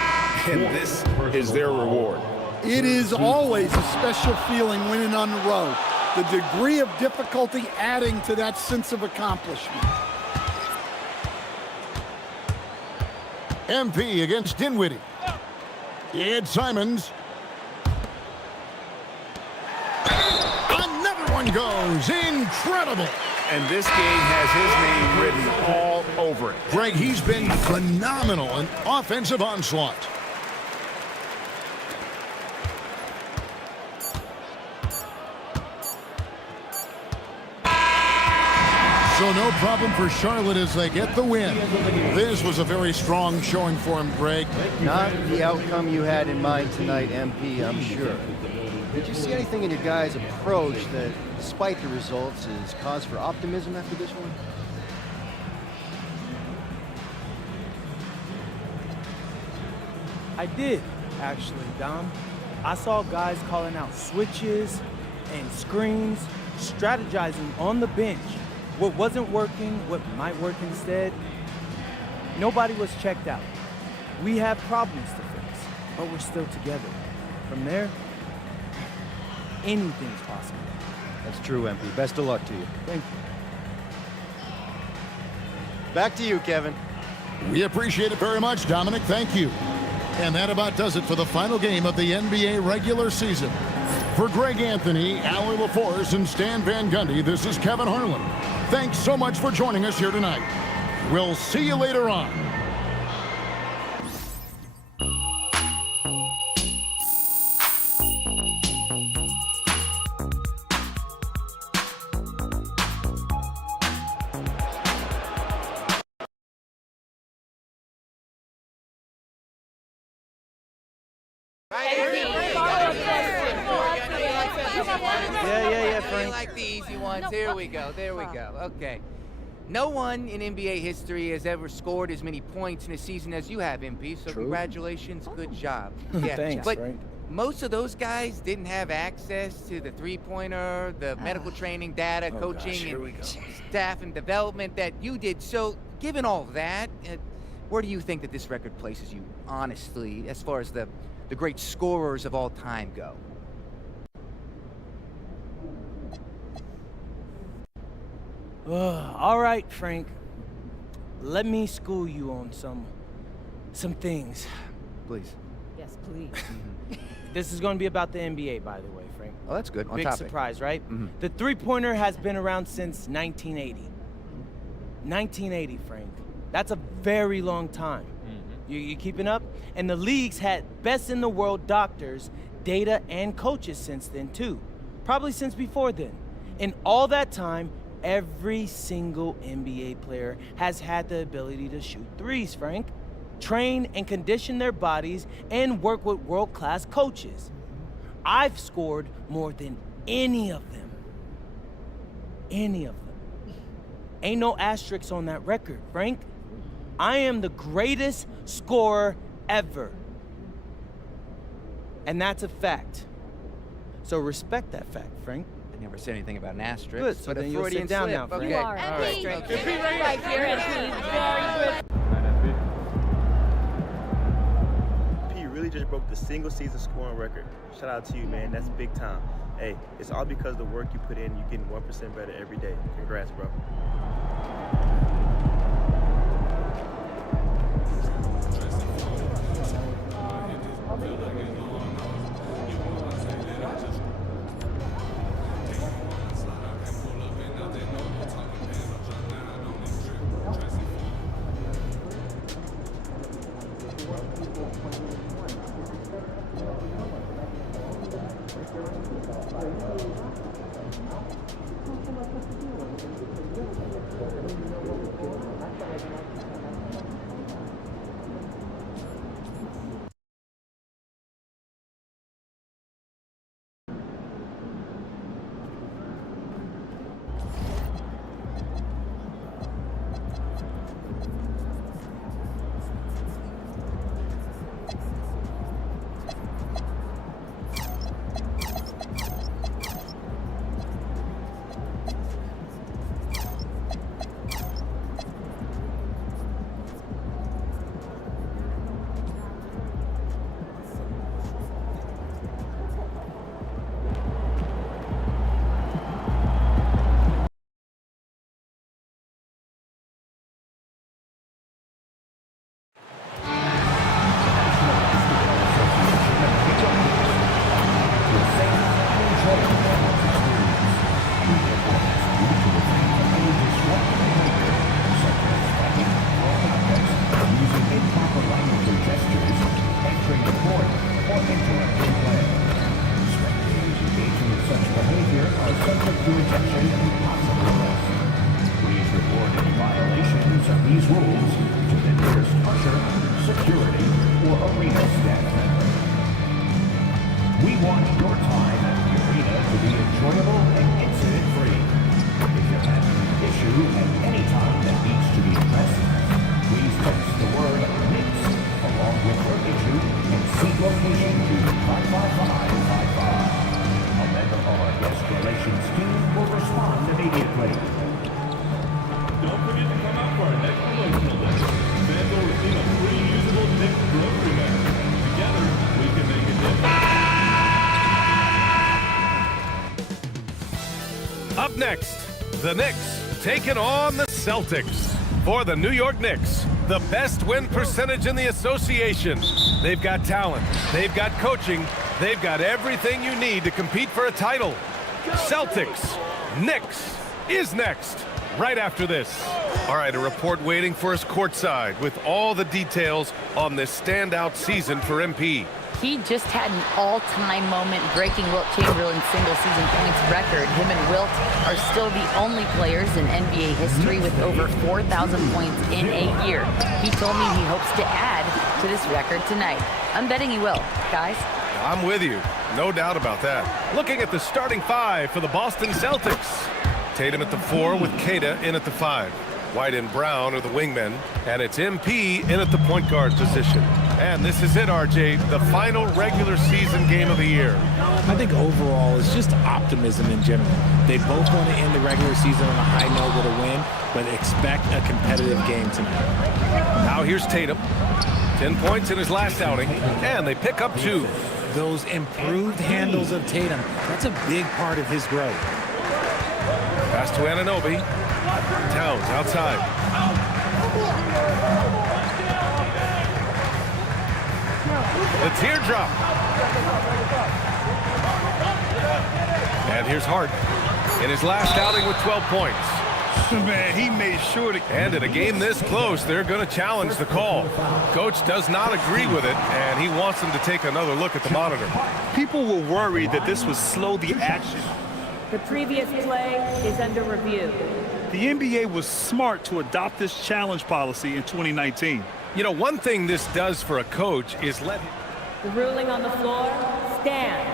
and this is their reward. It is always a special feeling winning on the road. The degree of difficulty adding to that sense of accomplishment. MP against Dinwiddie. Ed Simons. Another one goes. Incredible. And this game has his name written all over it. Greg, he's been phenomenal in offensive onslaught. So no problem for Charlotte as they get the win. This was a very strong showing for him, Greg. Not the outcome you had in mind tonight, MP, I'm sure. Did you see anything in your guys' approach that, despite the results, is cause for optimism after this one? I did, actually, Dom. I saw guys calling out switches and screens, strategizing on the bench. What wasn't working, what might work instead. Nobody was checked out. We have problems to fix, but we're still together. From there, anything's possible. That's true, MP. Best of luck to you. Thank you. Back to you, Kevin. We appreciate it very much, Dominic. Thank you. And that about does it for the final game of the NBA regular season. For Greg Anthony, Allie LaForce, and Stan Van Gundy, this is Kevin Harlan. Thanks so much for joining us here tonight. We'll see you later on. Yeah, Frank. I like the easy ones. Here we go. There we go. Okay. No one in NBA history has ever scored as many points in a season as you have, MP, so congratulations. Good job. Yeah. Thanks, but Frank. most of those guys didn't have access to the three-pointer, the medical training data, coaching, and staff and development that you did. So given all that, where do you think that this record places you, honestly, as far as the great scorers of all time go? All right, Frank. Let me school you on some things. Please. Yes, please. This is going to be about the NBA, by the way, Frank. Oh, that's good. On Big topic. surprise, right? The three-pointer has been around since 1980. 1980, Frank. That's a very long time. You keeping up? And the league's had best-in-the-world doctors, data, and coaches since then, too. Probably since before then. In all that time, every single NBA player has had the ability to shoot threes, Frank. Train and condition their bodies and work with world-class coaches. I've scored more than any of them. Any of them. Ain't no asterisks on that record, Frank. I am the greatest scorer ever. And that's a fact. So respect that fact, Frank. Never said anything about an asterisk. Good, so but then a you'll Freudian sit down slip. now, Frank. Okay. You are. All right. MP, right here, MP. Very good. P really just broke the single season scoring record. Shout out to you, man. That's big time. Hey, it's all because of the work you put in. You're getting 1% better every day. Congrats, bro. these rules to the nearest usher, security, or arena staff member. We want your time at the arena to be enjoyable and incident-free. If you're having an issue at any time that needs to be addressed, please text the word NICS along with your issue and seat location to 55555. A member of our guest relations team will respond immediately. Don't forget to come out for our next promotional day. Fans will receive a free usable NICS grocery bag. Together, we can make a difference. Up next, the Knicks taking on the Celtics. For the New York Knicks, the best win percentage in the association. They've got talent, they've got coaching, they've got everything you need to compete for a title. Celtics, Knicks is next, right after this. All right, a report waiting for us courtside with all the details on this standout season for MP. He just had an all-time moment breaking Wilt Chamberlain's single-season points record. Him and Wilt are still the only players in NBA history with over 4,000 points in a year. He told me he hopes to add to this record tonight. I'm betting he will, guys. I'm with you. No doubt about that. Looking at the starting five for the Boston Celtics. Tatum at the 4 with Keita in at the 5. White and Brown are the wingmen, and it's MP in at the point guard position. And this is it, RJ, the final regular season game of the year. I think overall it's just optimism in general. They both want to end the regular season on a high note with a win, but expect a competitive game tonight. Now here's Tatum. 10 points in his last outing, and they pick up 2. Those improved handles of Tatum, that's a big part of his growth. Pass to Anunoby. Towns outside. The teardrop. And here's Hart in his last outing with 12 points. Man, he made sure to... And in a game this close, they're going to challenge the call. Coach does not agree with it, and he wants them to take another look at the monitor. People were worried that this would slow the action. The previous play is under review. The NBA was smart to adopt this challenge policy in 2019. You know, one thing this does for a coach is let him... The ruling on the floor stands.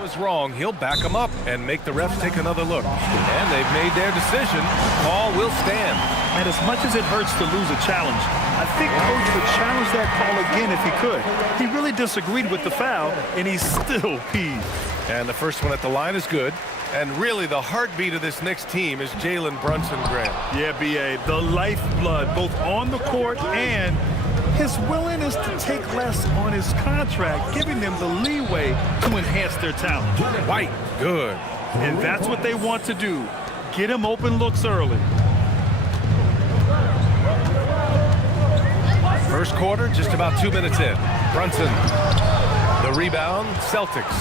Was wrong, he'll back him up and make the refs take another look. And they've made their decision. Call will stand. And as much as it hurts to lose a challenge, I think Coach would challenge that call again if he could. He really disagreed with the foul, and he's still peeved. And the first one at the line is good. And really, the heartbeat of this Knicks team is Jalen Brunson, Grant. Yeah, B.A., the lifeblood, both on the court and his willingness to take less on his contract, giving them the leeway to enhance their talent. White, good. And that's what they want to do. Get him open looks early. First quarter, just about 2 minutes in. Brunson, the rebound, Celtics.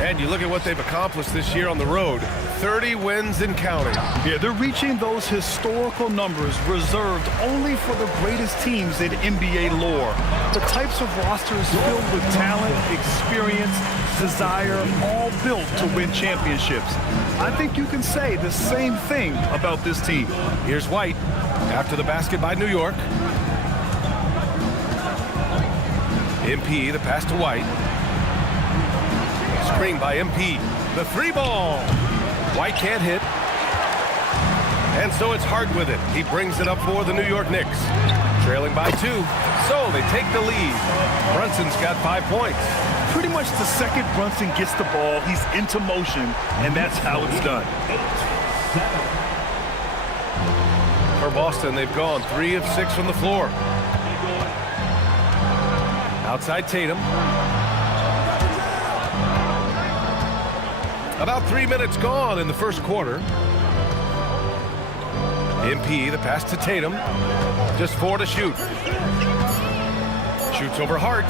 And you look at what they've accomplished this year on the road. 30 wins and counting. Yeah, they're reaching those historical numbers reserved only for the greatest teams in NBA lore. The types of rosters filled with talent, experience, desire, all built to win championships. I think you can say the same thing about this team. Here's White after the basket by New York. MP, the pass to White. Screen by MP. The 3 ball. White can't hit. And so it's Hart with it. He brings it up for the New York Knicks. Trailing by 2. So they take the lead. Brunson's got 5 points. Pretty much the second Brunson gets the ball, he's into motion, and that's how it's done. For Boston, they've gone 3 of 6 from the floor. Outside Tatum. About 3 minutes gone in the first quarter. MP, the pass to Tatum. Just 4 to shoot. Shoots over Hart.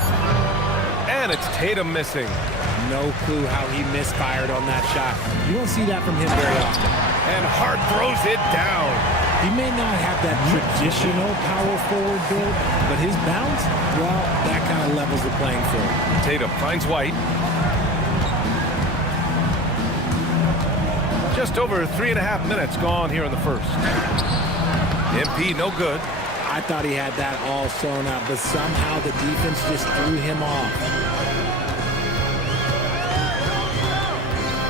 And it's Tatum missing. No clue how he misfired on that shot. You don't see that from him very often. And Hart throws it down. He may not have that traditional power forward build, but his bounce, well, that kind of levels the playing field. Tatum finds White. Just over 3.5 minutes gone here in the first. MP no good. I thought he had that all sewn up, but somehow the defense just threw him off.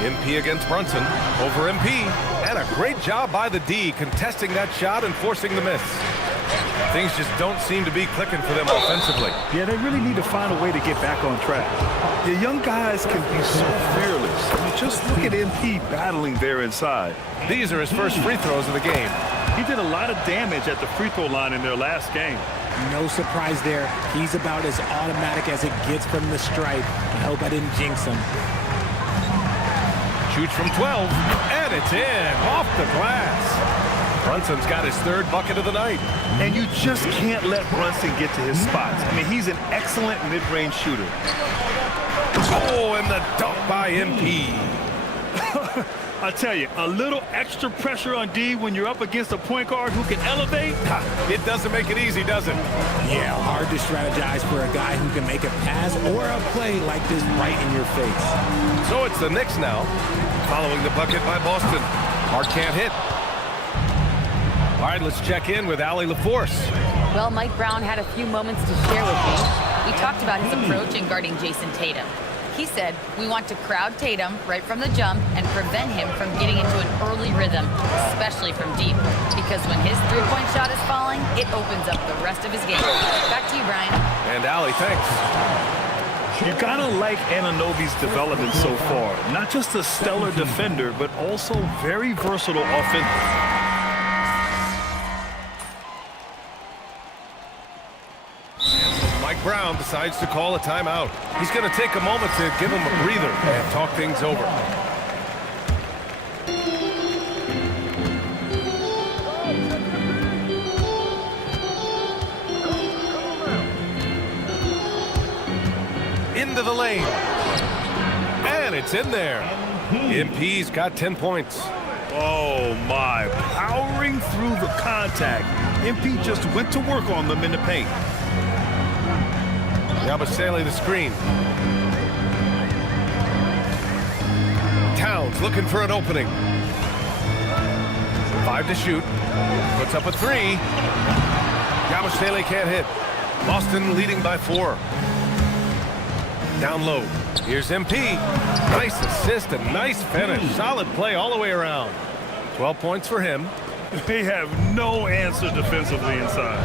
MP against Brunson. Over MP. And a great job by the D contesting that shot and forcing the miss. Things just don't seem to be clicking for them offensively. Yeah, they really need to find a way to get back on track. The young guys can be so fearless. I mean, just look at MP battling there inside. These are his first free throws of the game. He did a lot of damage at the free throw line in their last game. No surprise there. He's about as automatic as it gets from the stripe. I hope I didn't jinx him. Shoots from 12, and it's in, off the glass. Brunson's got his third bucket of the night. And you just can't let Brunson get to his spots. I mean, he's an excellent mid-range shooter. Oh, and the dunk by MP. I tell you, a little extra pressure on D when you're up against a point guard who can elevate. It doesn't make it easy, does it? Yeah, hard to strategize for a guy who can make a pass or a play like this right in your face. So it's the Knicks now, following the bucket by Boston. Hart can't hit. All right, let's check in with Allie LaForce. Well, Mike Brown had a few moments to share with me. We talked about his approach in guarding Jason Tatum. He said, we want to crowd Tatum right from the jump and prevent him from getting into an early rhythm, especially from deep. Because when his three-point shot is falling, it opens up the rest of his game. Back to you, Brian. And Allie, thanks. You gotta like Anunoby's development so far. Not just a stellar defender, but also very versatile offensively. Mike Brown decides to call a timeout. He's going to take a moment to give him a breather and talk things over. Into the lane. And it's in there. MP's got 10 points. Oh my, powering through the contact. MP just went to work on them in the paint. Yabusele the screen. Towns looking for an opening. 5 to shoot. Puts up a 3. Yabusele can't hit. Boston leading by 4. Down low. Here's MP. Nice assist and nice finish. Solid play all the way around. 12 points for him. They have no answer defensively inside.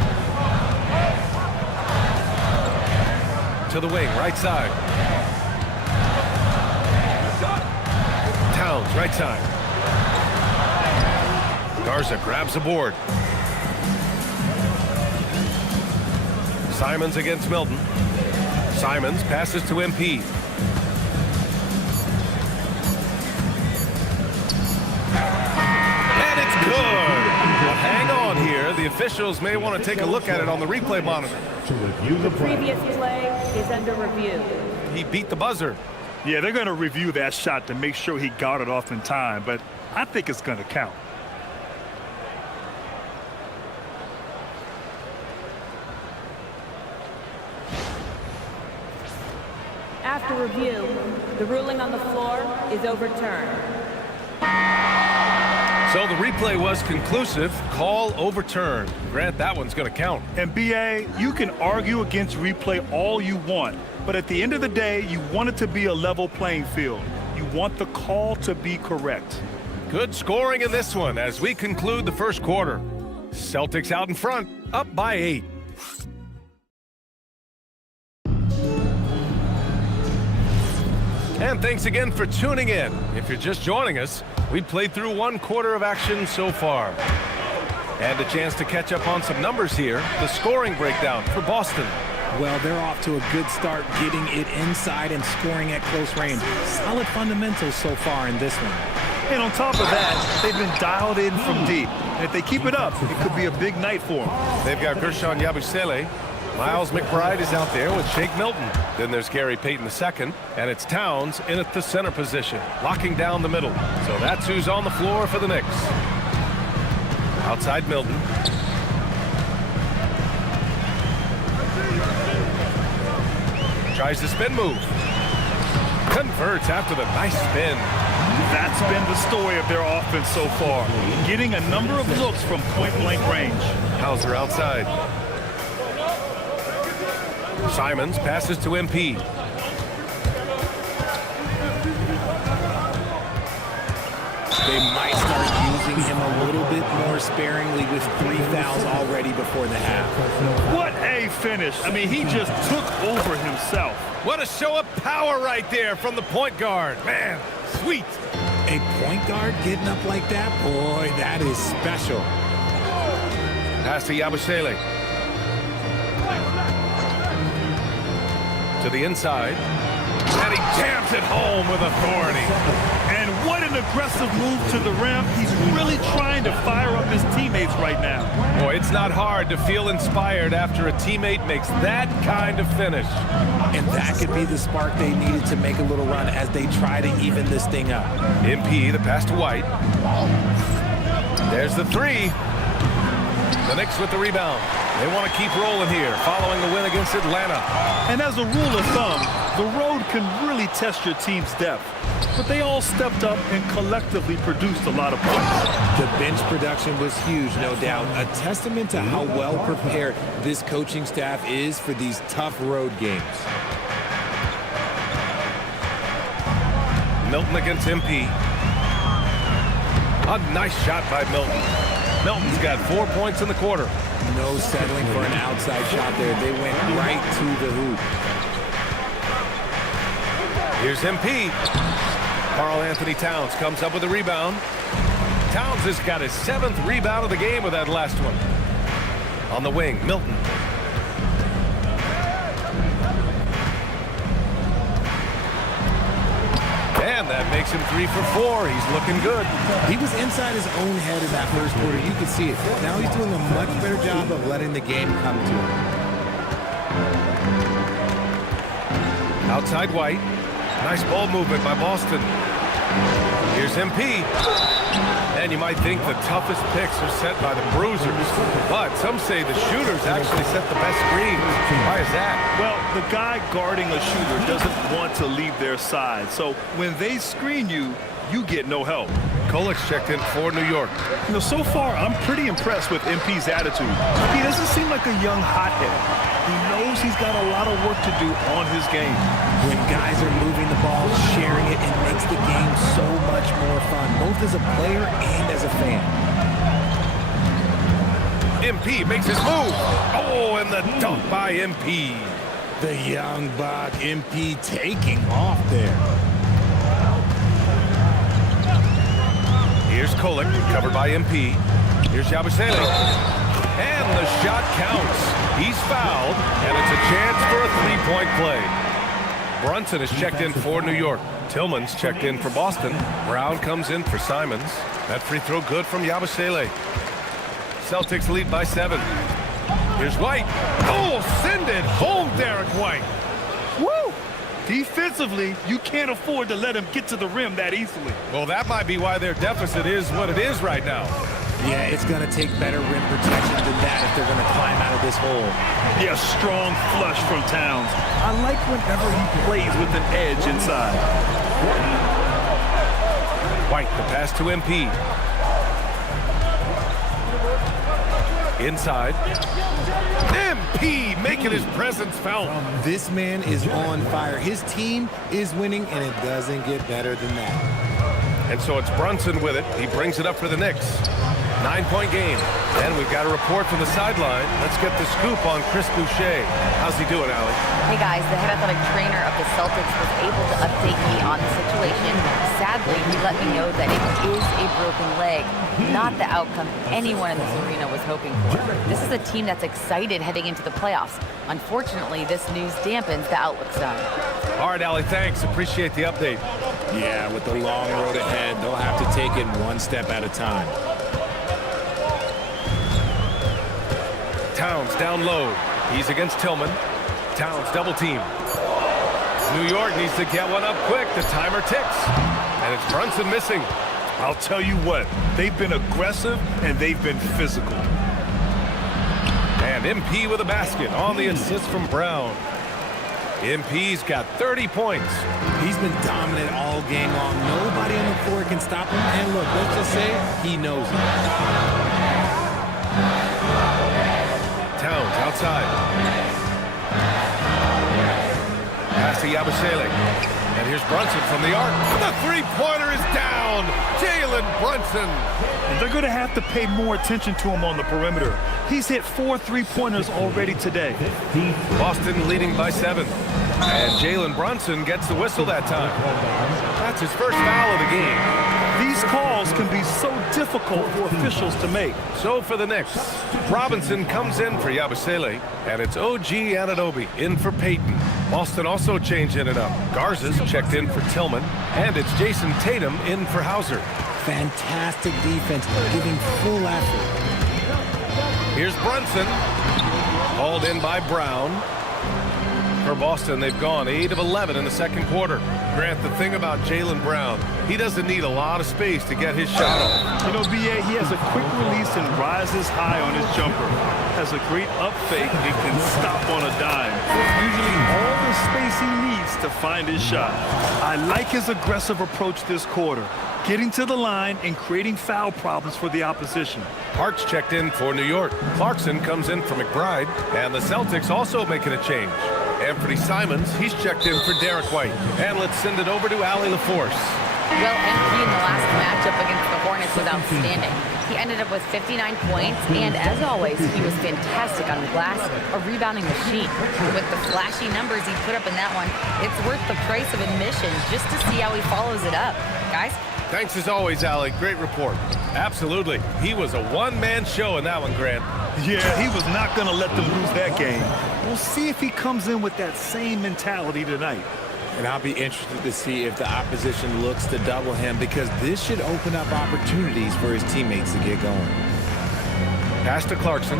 To the wing, right side. Towns, right side. Garza grabs the board. Simons against Milton. Simons passes to MP. And it's good. But hang on here. The officials may want to take a look at it on the replay monitor. The previous play is under review. He beat the buzzer. Yeah, they're going to review that shot to make sure he got it off in time, but I think it's going to count. After review, the ruling on the floor is overturned. So the replay was conclusive. Call overturned. Grant, that one's going to count. And BA, you can argue against replay all you want, but at the end of the day, you want it to be a level playing field. You want the call to be correct. Good scoring in this one as we conclude the first quarter. Celtics out in front, up by 8. And thanks again for tuning in. If you're just joining us, we played through 1 quarter of action so far. And a chance to catch up on some numbers here. The scoring breakdown for Boston. Well, they're off to a good start getting it inside and scoring at close range. Solid fundamentals so far in this one. And on top of that, they've been dialed in from deep. And if they keep it up, it could be a big night for them. They've got Gershon Yabusele. Miles McBride is out there with Shake Milton. Then there's Gary Payton II, and it's Towns in at the center position, locking down the middle. So that's who's on the floor for the Knicks. Outside Milton. Tries the spin move. Converts after the nice spin. That's been the story of their offense so far, getting a number of looks from point-blank range. Hauser outside. Simons passes to MP. They might start using him a little bit more sparingly with 3 fouls already before the half. What a finish. I mean, he just took over himself. What a show of power right there from the point guard. Man, sweet. A point guard getting up like that? Boy, that is special. Pass to Yabusele. To the inside. And he jams it home with authority. And what an aggressive move to the rim. He's really trying to fire up his teammates right now. Boy, it's not hard to feel inspired after a teammate makes that kind of finish. And that could be the spark they needed to make a little run as they try to even this thing up. MP, the pass to White. There's the three. The Knicks with the rebound. They want to keep rolling here following the win against Atlanta. And as a rule of thumb, the road can really test your team's depth. But they all stepped up and collectively produced a lot of points. The bench production was huge, no doubt. A testament to how well prepared this coaching staff is for these tough road games. Milton against MP. A nice shot by Milton. Milton's got 4 points in the quarter. No settling for an outside shot there. They went right to the hoop. Here's MP. Karl Anthony Towns comes up with a rebound. Towns has got his 7th rebound of the game with that last one. On the wing, Milton. And that makes him 3 for 4. He's looking good. He was inside his own head in that first quarter. You could see it. Now he's doing a much better job of letting the game come to him. Outside White. Nice ball movement by Boston. Here's MP. And you might think the toughest picks are set by the bruisers. But some say the shooters actually set the best screens. Why is that? Well, the guy guarding a shooter doesn't want to leave their side. So when they screen you, you get no help. Kolik's checked in for New York. You know, so far, I'm pretty impressed with MP's attitude. He doesn't seem like a young hothead. He knows he's got a lot of work to do on his game. When guys are moving the ball, sharing it, it makes the game so much more fun, both as a player and as a fan. MP makes his move. Oh, and the dunk by MP. The young buck, MP taking off there. Here's Kolik, covered by MP. Here's Yabusele. And the shot counts. He's fouled, and it's a chance for a three-point play. Brunson is checked in for New York. Tillman's checked in for Boston. Brown comes in for Simons. That free throw good from Yabusele. Celtics lead by 7. Here's White. Oh, send it home, Derek White. Woo! Defensively, you can't afford to let him get to the rim that easily. Well, that might be why their deficit is what it is right now. Yeah, it's going to take better rim protection than that if they're going to climb out of this hole. Yeah, strong flush from Towns. I like whenever he plays with an edge inside. White, the pass to MP. Inside. MP making his presence felt. This man is on fire. His team is winning, and it doesn't get better than that. And so it's Brunson with it. He brings it up for the Knicks. 9-point game. And we've got a report from the sideline. Let's get the scoop on Chris Boucher. How's he doing, Allie? Hey guys, the head athletic trainer of the Celtics was able to update me on the situation. Sadly, he let me know that it is a broken leg, not the outcome anyone in this arena was hoping for. This is a team that's excited heading into the playoffs. Unfortunately, this news dampens the outlook some. All right, Allie, thanks. Appreciate the update. Yeah, with the long road ahead, they'll have to take it one step at a time. Towns down low. He's against Tillman. Towns double team. New York needs to get one up quick. The timer ticks. And it's Brunson missing. I'll tell you what, they've been aggressive and they've been physical. And MP with a basket on the assist from Brown. MP's got 30 points. He's been dominant all game long. Nobody on the floor can stop him. And look, let's just say he knows it. Towns outside. Pass to Yabusele. And here's Brunson from the arc. The three-pointer is down. Jalen Brunson. And they're going to have to pay more attention to him on the perimeter. He's hit 4 three-pointers already today. Boston leading by 7. And Jalen Brunson gets the whistle that time. That's his first foul of the game. These calls can be so difficult for officials to make. So for the Knicks, Robinson comes in for Yabusele, and it's OG Anunoby in for Payton. Boston also changing it up. Garza's checked in for Tillman, and it's Jason Tatum in for Hauser. Fantastic defense, giving full effort. Here's Brunson, hauled in by Brown. For Boston, they've gone 8 of 11 in the second quarter. Grant, the thing about Jaylen Brown, he doesn't need a lot of space to get his shot off. You know, B.A., he has a quick release and rises high on his jumper. Has a great up fake and can stop on a dime. Usually all the space he needs to find his shot. I like his aggressive approach this quarter, getting to the line and creating foul problems for the opposition. Hart's checked in for New York. Clarkson comes in for McBride, and the Celtics also making a change. Anthony Simons, he's checked in for Derek White. And let's send it over to Allie LaForce. Well, MP in the last matchup against the Hornets was outstanding. He ended up with 59 points, and as always, he was fantastic on the glass, a rebounding machine. With the flashy numbers he put up in that one, it's worth the price of admission just to see how he follows it up. Guys? Thanks as always, Allie. Great report. Absolutely. He was a one-man show in that one, Grant. Yeah, he was not going to let them lose that game. We'll see if he comes in with that same mentality tonight. And I'll be interested to see if the opposition looks to double him, because this should open up opportunities for his teammates to get going. Pass to Clarkson.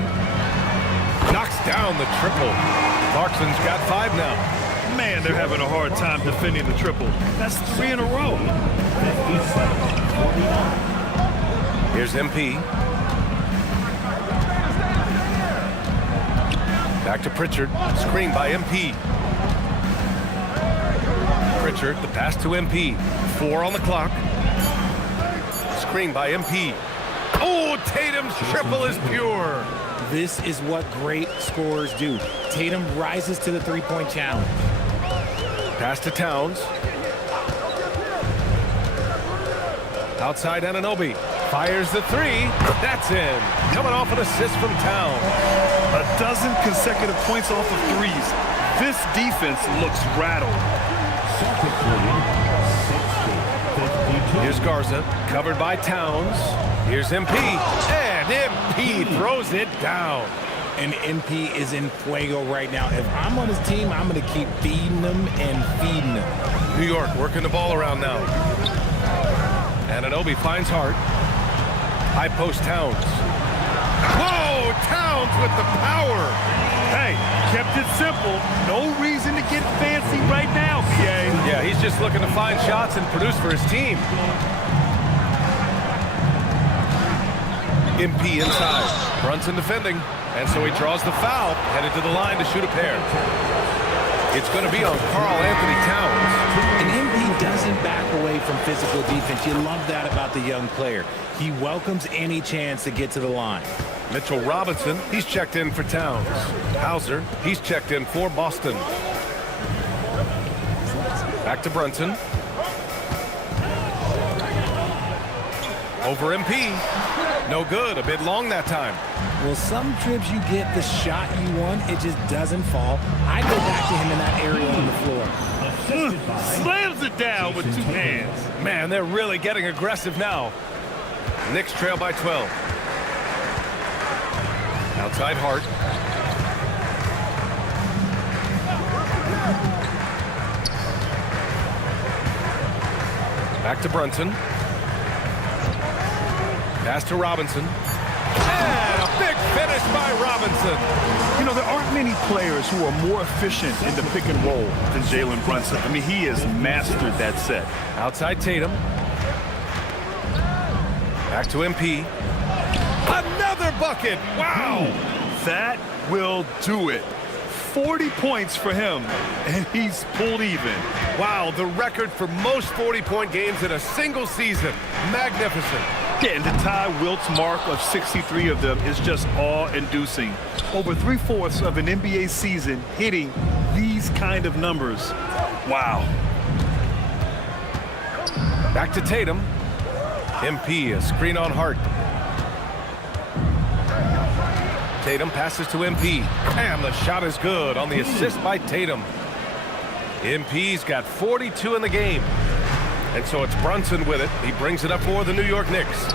Knocks down the triple. Clarkson's got 5 now. Man, they're having a hard time defending the triple. That's 3 in a row. Here's MP. Back to Pritchard. Screen by MP. Pritchard, the pass to MP. 4 on the clock. Screen by MP. Oh, Tatum's triple is pure. This is what great scorers do. Tatum rises to the three-point challenge. Pass to Towns. Outside Anunoby. Fires the 3. That's in. Coming off an assist from Towns. A dozen consecutive points off of threes. This defense looks rattled. Here's Garza, covered by Towns. Here's MP, and MP throws it down. And MP is in fuego right now. If I'm on his team, I'm going to keep feeding him and feeding him. New York working the ball around now. Anunoby finds Hart. High post Towns. Whoa, Towns with the power. Hey, kept it simple. No reason to get fancy right now, PA. Yeah, he's just looking to find shots and produce for his team. MP inside. Brunson defending. And so he draws the foul, headed to the line to shoot a pair. It's going to be on Karl Anthony Towns. And MP doesn't back away from physical defense. You love that about the young player. He welcomes any chance to get to the line. Mitchell Robinson, he's checked in for Towns. Hauser, he's checked in for Boston. Back to Brunson. Over MP. No good. A bit long that time. Well, some trips you get the shot you want. It just doesn't fall. I go back to him in that area on the floor. Slams it down with 2 hands. Man, they're really getting aggressive now. Knicks trail by 12. Outside Hart. Back to Brunson. Pass to Robinson. And a big finish by Robinson. You know, there aren't many players who are more efficient in the pick and roll than Jalen Brunson. I mean, he has mastered that set. Outside Tatum. Back to MP. Another bucket. Wow. That will do it. 40 points for him, and he's pulled even. Wow, the record for most 40-point games in a single season. Magnificent. Yeah, and to tie Wilt's mark of 63 of them is just awe-inducing. Over 3/4 of an NBA season hitting these kind of numbers. Wow. Back to Tatum. MP, a screen on Hart. Tatum passes to MP, and the shot is good on the assist by Tatum. MP's got 42 in the game, and so it's Brunson with it. He brings it up for the New York Knicks.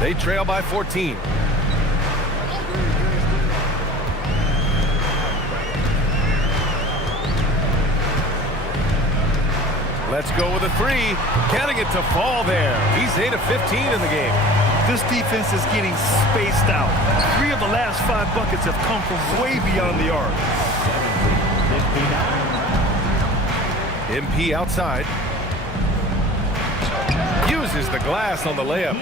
They trail by 14. Let's go with a three. Getting it to fall there. He's 8 of 15 in the game. This defense is getting spaced out. 3 of the last 5 buckets have come from way beyond the arc. MP outside. Uses the glass on the layup.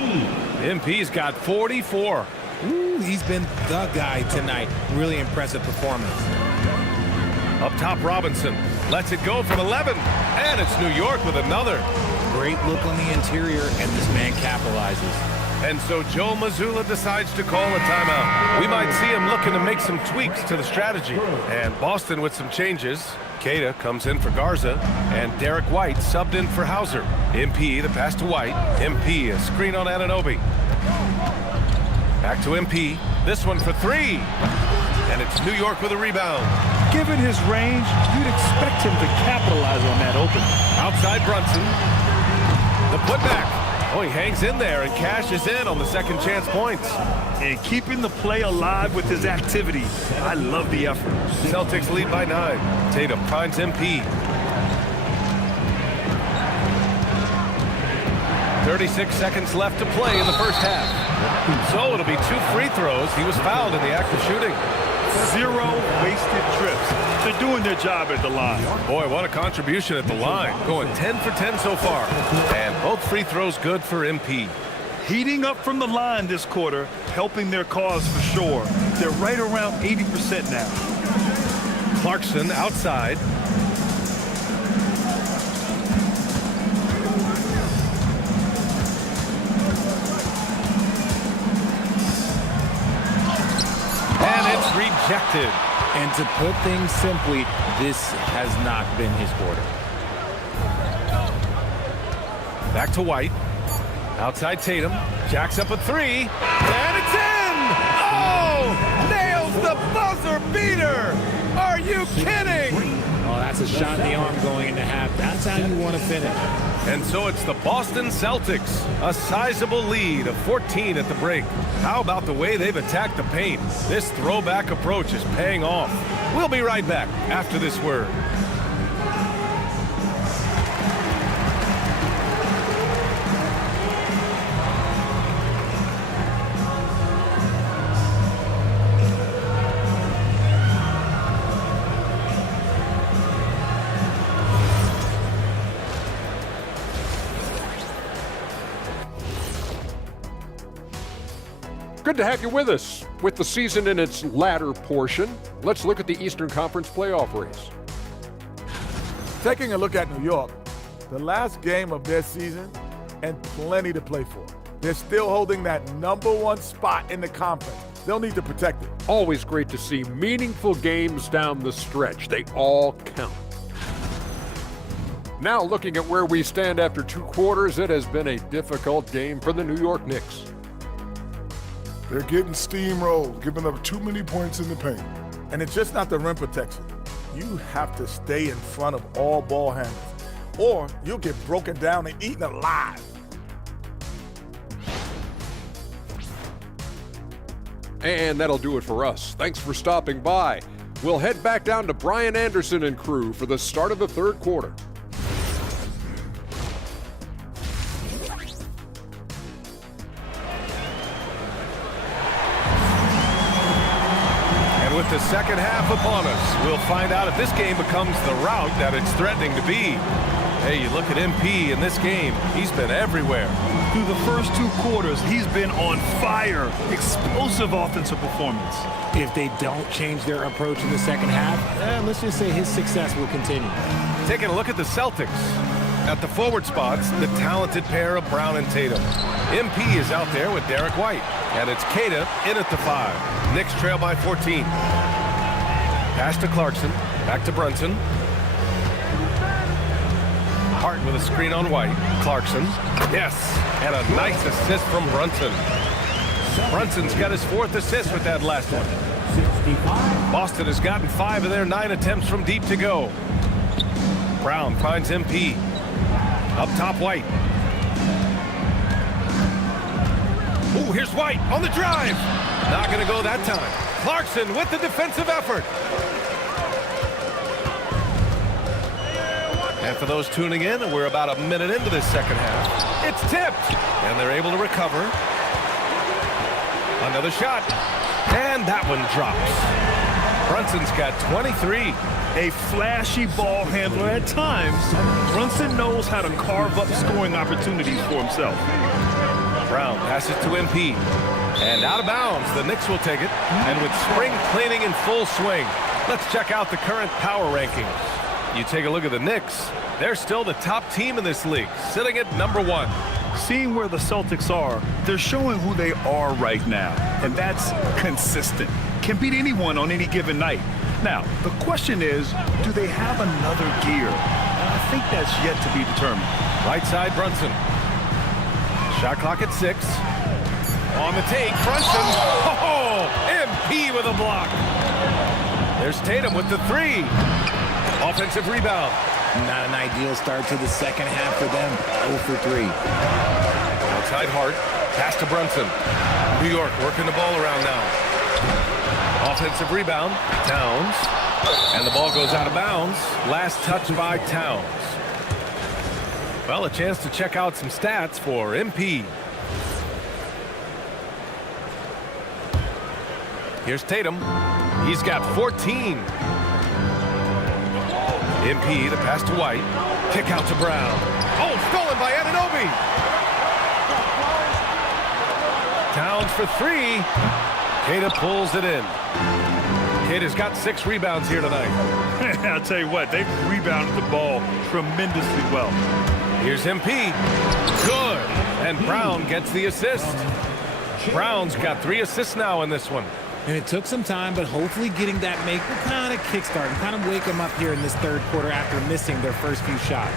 MP's got 44. Ooh, he's been the guy tonight. Really impressive performance. Up top, Robinson lets it go from 11, and it's New York with another. Great look on the interior, and this man capitalizes. And so Joe Mazzulla decides to call a timeout. We might see him looking to make some tweaks to the strategy. And Boston with some changes. Keita comes in for Garza, and Derek White subbed in for Hauser. MP, the pass to White. MP, a screen on Anunoby. Back to MP. This one for 3. And it's New York with a rebound. Given his range, you'd expect him to capitalize on that open. Outside Brunson. The putback. Oh, he hangs in there and cashes in on the second chance points. And keeping the play alive with his activity. I love the effort. Celtics lead by 9. Tatum finds MP. 36 seconds left to play in the first half. So it'll be 2 free throws. He was fouled in the act of shooting. 0 wasted trips. They're doing their job at the line. Boy, what a contribution at the line. Going 10 for 10 so far. And both free throws good for MP. Heating up from the line this quarter, helping their cause for sure. They're right around 80% now. Clarkson outside. Rejected. And to put things simply, this has not been his quarter. Back to White. Outside Tatum. Jacks up a 3. And it's in! Oh! Nails the buzzer beater! Are you kidding? Oh, that's a shot in the arm going into half. That's how you want to finish. And so it's the Boston Celtics. A sizable lead of 14 at the break. How about the way they've attacked the paint? This throwback approach is paying off. We'll be right back after this word. Good to have you with us. With the season in its latter portion, let's look at the Eastern Conference playoff race. Taking a look at New York, the last game of their season and plenty to play for. They're still holding that #1 spot in the conference. They'll need to protect it. Always great to see meaningful games down the stretch. They all count. Now looking at where we stand after 2 quarters, it has been a difficult game for the New York Knicks. They're getting steamrolled, giving up too many points in the paint. And it's just not the rim protection. You have to stay in front of all ball handlers, or you'll get broken down and eaten alive. And that'll do it for us. Thanks for stopping by. We'll head back down to Brian Anderson and crew for the start of the 3rd quarter. With the second half upon us, we'll find out if this game becomes the rout that it's threatening to be. Hey, you look at MP in this game, he's been everywhere. Through the first 2 quarters, he's been on fire. Explosive offensive performance. If they don't change their approach in the second half, let's just say his success will continue. Taking a look at the Celtics. At the forward spots, the talented pair of Brown and Tatum. MP is out there with Derek White. And it's Queta in at the 5. Knicks trail by 14. Pass to Clarkson. Back to Brunson. Hart with a screen on White. Clarkson. Yes. And a nice assist from Brunson. Brunson's got his 4th assist with that last one. Boston has gotten 5 of their 9 attempts from deep to go. Brown finds MP. Up top, White. Ooh, here's White on the drive. Not going to go that time. Clarkson with the defensive effort. And for those tuning in, we're about a minute into this second half. It's tipped, and they're able to recover. Another shot, and that one drops. Brunson's got 23. A flashy ball handler at times, Brunson knows how to carve up scoring opportunities for himself. Brown passes to MP. And out of bounds, the Knicks will take it. And with spring cleaning in full swing, let's check out the current power rankings. You take a look at the Knicks, they're still the top team in this league, sitting at number 1. Seeing where the Celtics are, they're showing who they are right now. And that's consistent. Can beat anyone on any given night. Now, the question is, do they have another gear? I think that's yet to be determined. Right side, Brunson. Shot clock at 6. On the take, Brunson. Oh, MP with a block. There's Tatum with the 3. Offensive rebound. Not an ideal start to the second half for them. 0 for 3. Outside Hart. Pass to Brunson. New York working the ball around now. Offensive rebound, Towns. And the ball goes out of bounds. Last touch by Towns. Well, a chance to check out some stats for MP. Here's Tatum. He's got 14. MP, the pass to White. Kick out to Brown. Oh, stolen by Anunoby. Towns for 3. Queta pulls it in. Queta's got 6 rebounds here tonight. I'll tell you what, they've rebounded the ball tremendously well. Here's MP. Good. And Brown gets the assist. Brown's got 3 assists now in this one. And it took some time, but hopefully getting that make will kind of kickstart and kind of wake them up here in this third quarter after missing their first few shots.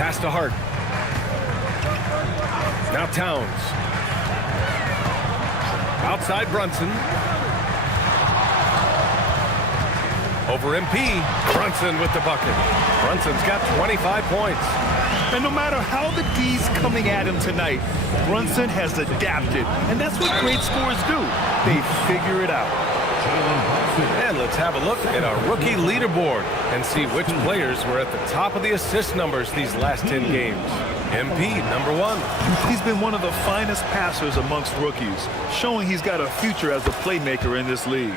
Pass to Hart. Now Towns. Outside Brunson. Over MP. Brunson with the bucket. Brunson's got 25 points. And no matter how the D's coming at him tonight, Brunson has adapted. And that's what great scorers do. They figure it out. And let's have a look at our rookie leaderboard and see which players were at the top of the assist numbers these last 10 games. MP, number 1. He's been one of the finest passers amongst rookies, showing he's got a future as a playmaker in this league.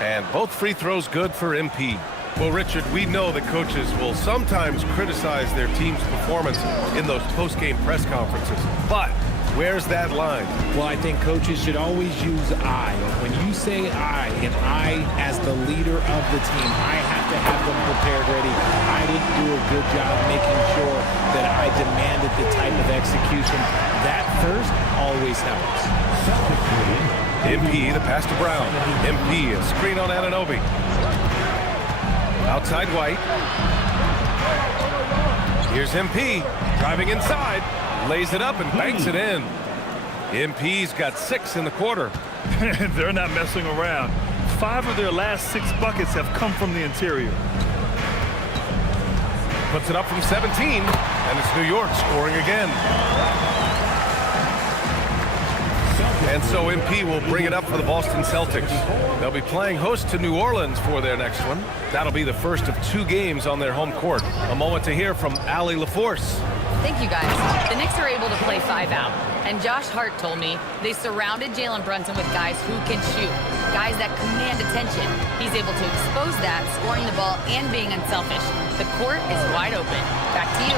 And both free throws good for MP. Well, Richard, we know that coaches will sometimes criticize their team's performance in those post-game press conferences. But where's that line? Well, I think coaches should always use I. When you say I, and I as the leader of the team, I have to have them prepared ready. I didn't do a good job making sure that I demanded the type of execution. That first always helps. MP, the pass to Brown. MP, a screen on Anunoby. Outside White. Here's MP, driving inside. Lays it up and banks it in. MP's got 6 in the quarter. They're not messing around. 5 of their last 6 buckets have come from the interior. Puts it up from 17, and it's New York scoring again. And so MP will bring it up for the Boston Celtics. They'll be playing host to New Orleans for their next one. That'll be the first of 2 games on their home court. A moment to hear from Allie LaForce. Thank you, guys. The Knicks are able to play 5 out. And Josh Hart told me they surrounded Jalen Brunson with guys who can shoot, guys that command attention. He's able to expose that, scoring the ball and being unselfish. The court is wide open. Back to you.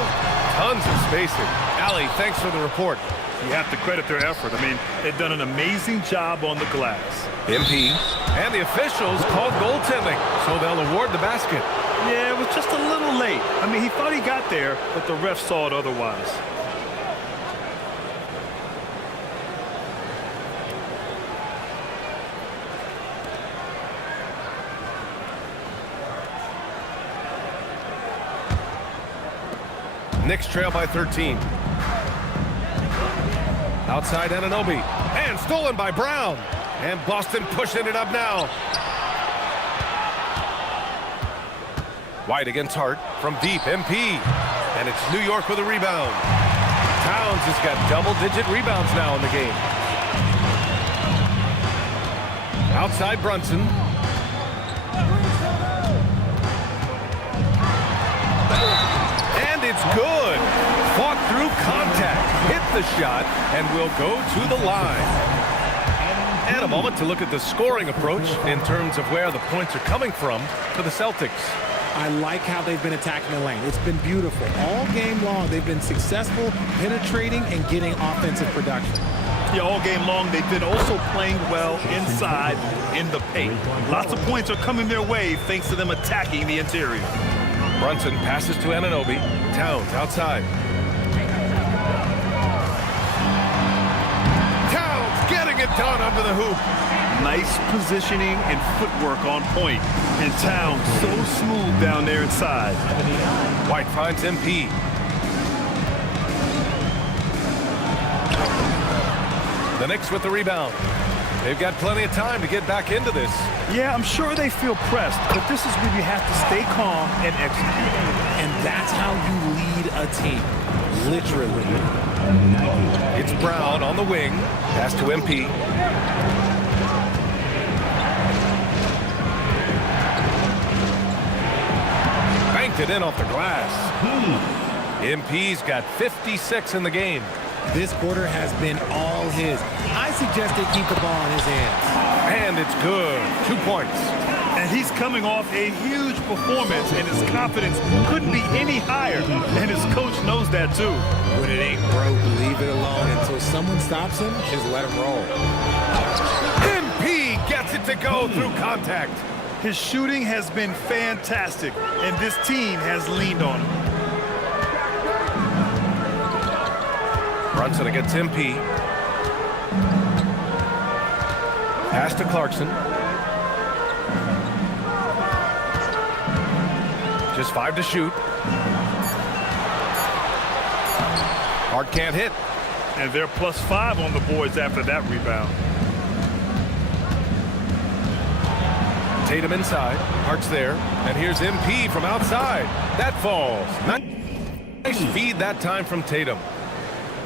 Tons of spacing. Allie, thanks for the report. You have to credit their effort. I mean, they've done an amazing job on the glass. MP and the officials called goaltending, so they'll award the basket. Yeah, it was just a little late. I mean, he thought he got there, but the ref saw it otherwise. Knicks trail by 13. Outside Anunoby. And stolen by Brown. And Boston pushing it up now. White against Hart from deep. MP. And it's New York with a rebound. Towns has got double-digit rebounds now in the game. Outside Brunson. And it's good. Fought through contact. Hit the shot and will go to the line. And a moment to look at the scoring approach in terms of where the points are coming from for the Celtics. I like how they've been attacking the lane. It's been beautiful. All game long, they've been successful penetrating and getting offensive production. Yeah, all game long, they've been also playing well inside in the paint. Lots of points are coming their way thanks to them attacking the interior. Brunson passes to Anunoby. Towns outside. Towns getting it done under the hoop. Nice positioning and footwork on point. And Towns so smooth down there inside. White finds MP. The Knicks with the rebound. They've got plenty of time to get back into this. Yeah, I'm sure they feel pressed, but this is where you have to stay calm and execute. And that's how you lead a team. Literally. It's Brown on the wing. Pass to MP. Banked it in off the glass. MP's got 56 in the game. This quarter has been all his. I suggest they keep the ball in his hands. And it's good. 2 points. And he's coming off a huge performance, and his confidence couldn't be any higher. And his coach knows that, too. When it ain't broke, leave it alone until someone stops him. Just let him roll. MP gets it to go through contact. His shooting has been fantastic, and this team has leaned on him. Brunson against MP. Pass to Clarkson. Just 5 to shoot. Hart can't hit. And they're +5 on the boards after that rebound. Tatum inside. Hart's there. And here's MP from outside. That falls. Nice feed that time from Tatum.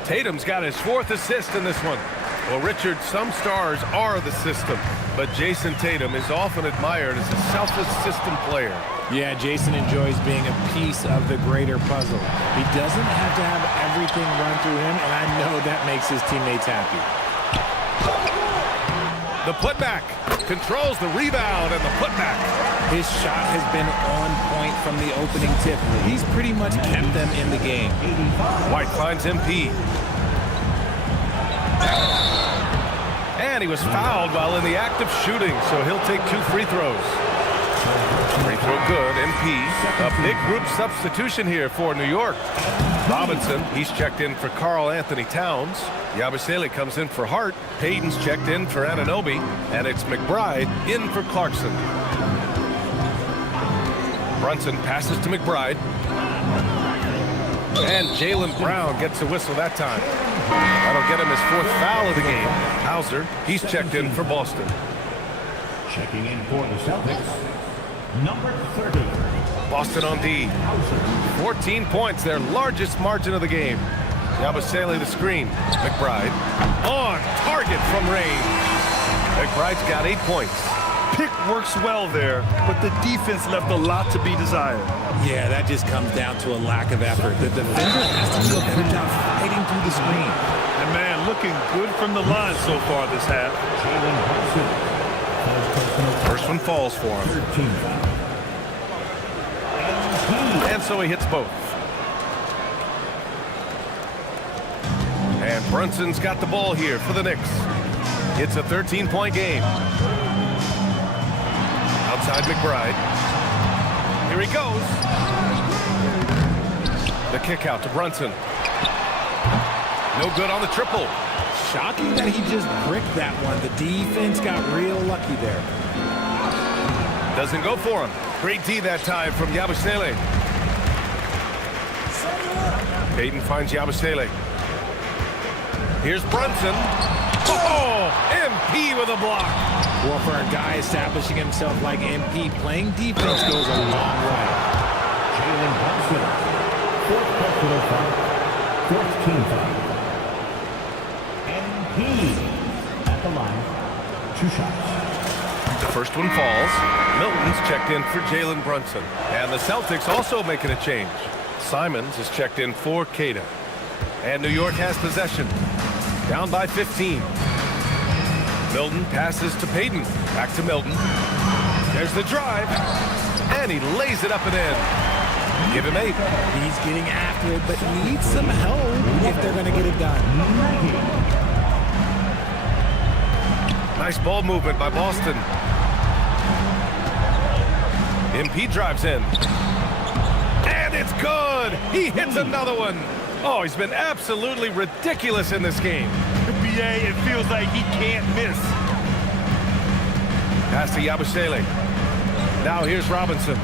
Tatum's got his 4th assist in this one. Well, Richard, some stars are the system, but Jason Tatum is often admired as a selfless system player. Yeah, Jason enjoys being a piece of the greater puzzle. He doesn't have to have everything run through him, and I know that makes his teammates happy. The putback controls the rebound and the putback. His shot has been on point from the opening tip. He's pretty much kept them in the game. White finds MP. And he was fouled while in the act of shooting, so he'll take 2 free throws. Free throw good. MP. A big group substitution here for New York. Robinson, he's checked in for Karl Anthony Towns. Yabusele comes in for Hart. Payton's checked in for Anunoby. And it's McBride in for Clarkson. Brunson passes to McBride. And Jaylen Brown gets a whistle that time. That'll get him his 4th foul of the game. Hauser, he's checked in for Boston. Checking in for the Celtics, number 30. Boston on D. 14 points, their largest margin of the game. Yabusele the screen. McBride on target from range. McBride's got 8 points. pick works well there, but the defense left a lot to be desired. Yeah, that just comes down to a lack of effort. The defender has to do a better job fighting through the screen. And man, looking good from the line so far this half. First one falls for him. And so he hits both. And Brunson's got the ball here for the Knicks. It's a 13-point game. Outside McBride. Here he goes. The kick out to Brunson. No good on the triple. Shocking that he just bricked that one. The defense got real lucky there. Doesn't go for him. Great D that time from Yabusele. Payton finds Yabusele. Here's Brunson. Oh, MP with a block. Well, for a guy establishing himself like MP, playing defense goes a long way. Jalen Brunson, fourth personal foul, fourth team foul. MP at the line, 2 shots. The first one falls. Milton's checked in for Jalen Brunson. And the Celtics also making a change. Simons is checked in for Cada. And New York has possession. Down by 15. Milton passes to Payton. Back to Milton. There's the drive. And he lays it up and in. Give him 8. He's getting after it, but needs some help if they're going to get it done. Nice ball movement by Boston. MP drives in. And it's good. He hits another one. Oh, he's been absolutely ridiculous in this game. BA, it feels like he can't miss. Pass to Yabusele. Now here's Robinson.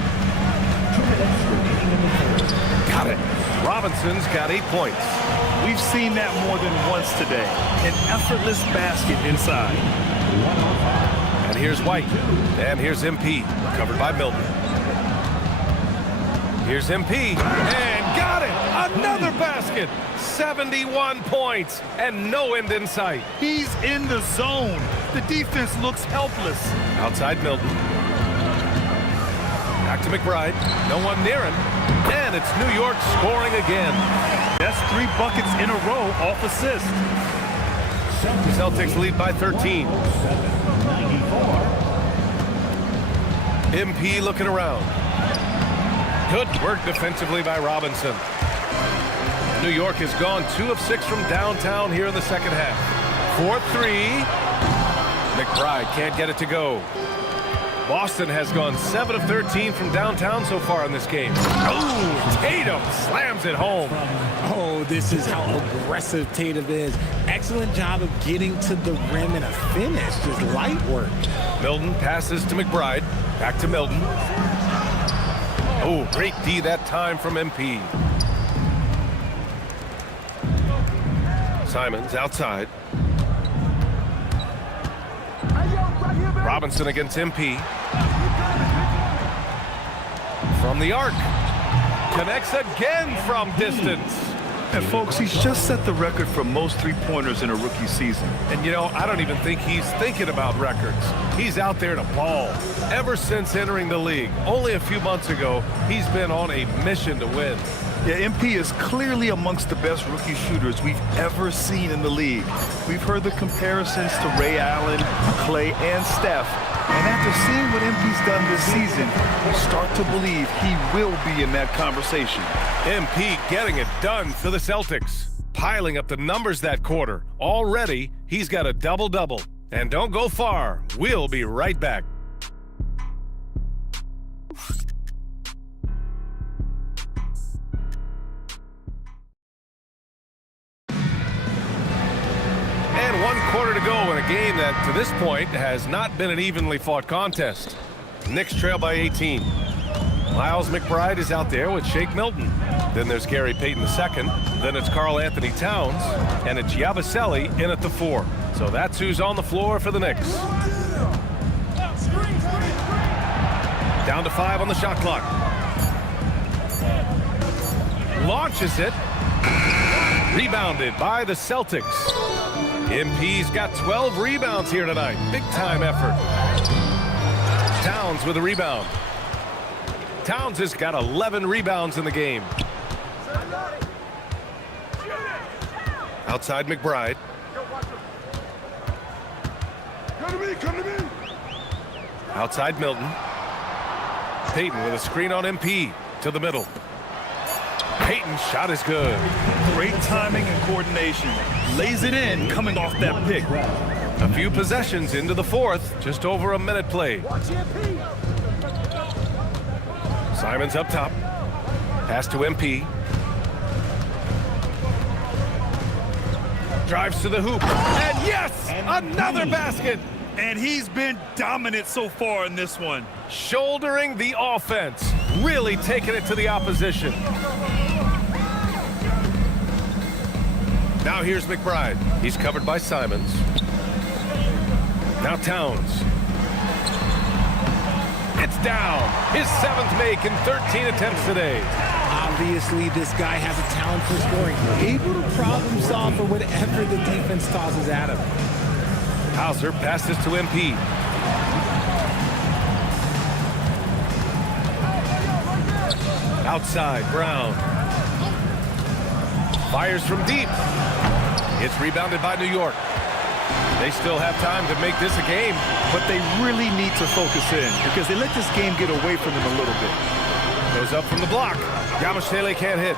Got it. Robinson's got 8 points. We've seen that more than once today. An effortless basket inside. And here's White. And here's MP. Covered by Milton. Here's MP. And got it. Another basket. 71 points. And no end in sight. He's in the zone. The defense looks helpless. Outside Milton. Back to McBride. No one near him. And it's New York scoring again. That's 3 buckets in a row off assist. Celtics lead by 13. MP looking around. Good work defensively by Robinson. New York has gone 2 of 6 from downtown here in the second half. 4-3. McBride can't get it to go. Boston has gone 7 of 13 from downtown so far in this game. Oh, Tatum slams it home. Oh, this is how aggressive Tatum is. Excellent job of getting to the rim and a finish. Just light work. Milton passes to McBride. Back to Milton. Oh, great D that time from MP. Simons outside. Robinson against MP. From the arc. Connects again from distance. And folks, he's just set the record for most 3-pointers in a rookie season. And you know, I don't even think he's thinking about records. He's out there to ball. Ever since entering the league, only a few months ago, he's been on a mission to win. Yeah, MP is clearly amongst the best rookie shooters we've ever seen in the league. We've heard the comparisons to Ray Allen, Clay, and Steph. And after seeing what MP's done this season, we start to believe he will be in that conversation. MP getting it done for the Celtics. Piling up the numbers that quarter. Already, he's got a double-double. And don't go far. We'll be right back. And 1 quarter to go in a game that, to this point, has not been an evenly fought contest. Knicks trail by 18. Miles McBride is out there with Shake Milton. Then there's Gary Payton II. Then it's Karl Anthony Towns. And it's Yabusele in at the 4. So that's who's on the floor for the Knicks. Down to 5 on the shot clock. Launches it. Rebounded by the Celtics. MP's got 12 rebounds here tonight. Big time effort. Towns with a rebound. Towns has got 11 rebounds in the game. Outside McBride. Come to me. Outside Milton. Payton with a screen on MP to the middle. Payton's shot is good. Great timing and coordination. Lays it in coming off that pick. A few possessions into the fourth. Just over a minute played. Simons up top. Pass to MP. Drives to the hoop. And yes! Another basket! And he's been dominant so far in this one. Shouldering the offense. Really taking it to the opposition. Now here's McBride. He's covered by Simons. Now Towns. It's down. His 7th make in 13 attempts today. Obviously, this guy has a talent for scoring. Able to problem solve for whatever the defense tosses at him. Hauser passes to MP. Outside, Brown. Fires from deep. It's rebounded by New York. They still have time to make this a game. But they really need to focus in because they let this game get away from them a little bit. Goes up from the block. Yamashele can't hit.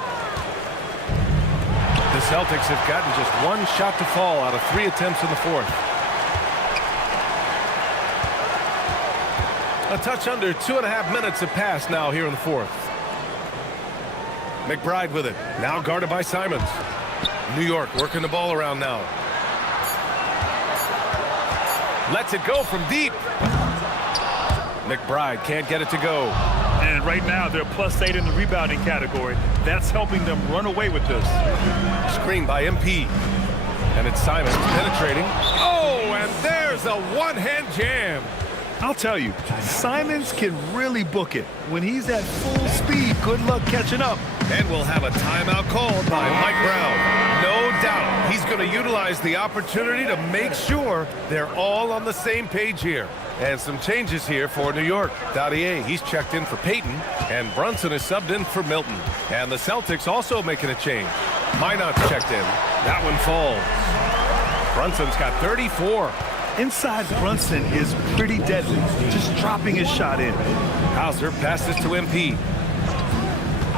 The Celtics have gotten just one shot to fall out of 3 attempts in the fourth. A touch under 2.5 minutes have passed now here in the fourth. McBride with it. Now guarded by Simons. New York working the ball around now. Lets it go from deep. McBride can't get it to go. And right now they're +8 in the rebounding category. That's helping them run away with this. Screen by MP. And it's Simons penetrating. Oh, and there's a one-hand jam. I'll tell you, Simons can really book it. When he's at full speed, good luck catching up. And we'll have a timeout called by Mike Brown. No doubt he's going to utilize the opportunity to make sure they're all on the same page here. And some changes here for New York. Dadier, he's checked in for Payton, and Brunson is subbed in for Milton. And the Celtics also making a change. Minot's checked in. That one falls. Brunson's got 34. Inside Brunson is pretty deadly, just dropping his shot in. Hauser passes to MP.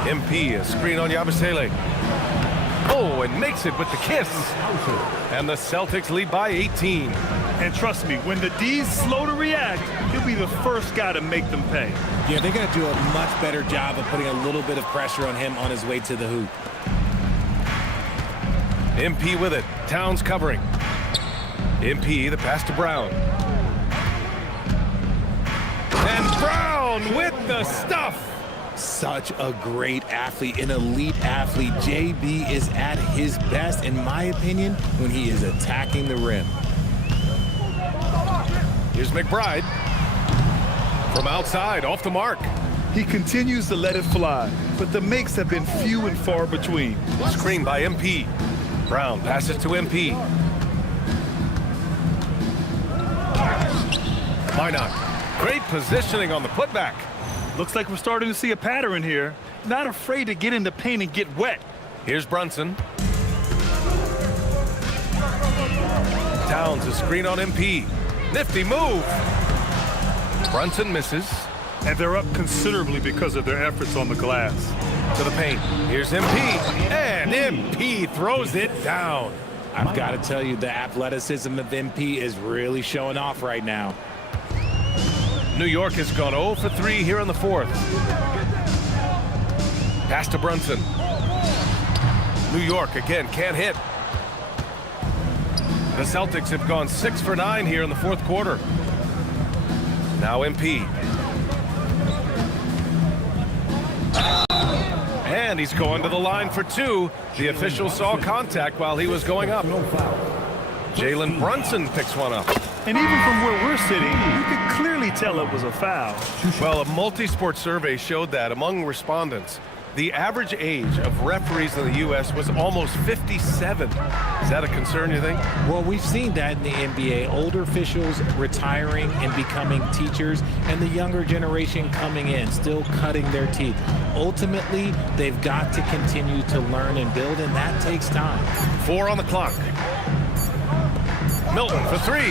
MP, a screen on Yabusele. Oh, and makes it with the kiss. And the Celtics lead by 18. And trust me, when the D's slow to react, he'll be the first guy to make them pay. Yeah, they're going to do a much better job of putting a little bit of pressure on him on his way to the hoop. MP with it. Towns covering. MP, the pass to Brown. And Brown with the stuff. Such a great athlete, an elite athlete. JB is at his best, in my opinion, when he is attacking the rim. Here's McBride. From outside, off the mark. He continues to let it fly, but the makes have been few and far between. Screen by MP. Brown passes to MP. Minot. Great positioning on the putback. Looks like we're starting to see a pattern here. Not afraid to get in the paint and get wet. Here's Brunson. Towns, a screen on MP. Nifty move. Brunson misses. And they're up considerably because of their efforts on the glass. To the paint. Here's MP. And MP throws it down. I've got to tell you, the athleticism of MP is really showing off right now. New York has gone 0 for 3 here in the fourth. Pass to Brunson. New York again can't hit. The Celtics have gone 6 for 9 here in the fourth quarter. Now MP. And he's going to the line for 2. The official saw contact while he was going up. Jalen Brunson picks one up. And even from where we're sitting, you can clearly tell it was a foul. Well, a multi-sport survey showed that among respondents, The average age of referees in the U.S. was almost 57. Is that a concern, you think? Well, we've seen that in the NBA. Older officials retiring and becoming teachers, and the younger generation coming in, still cutting their teeth. Ultimately, they've got to continue to learn and build, and that takes time. 4 on the clock. Milton for 3.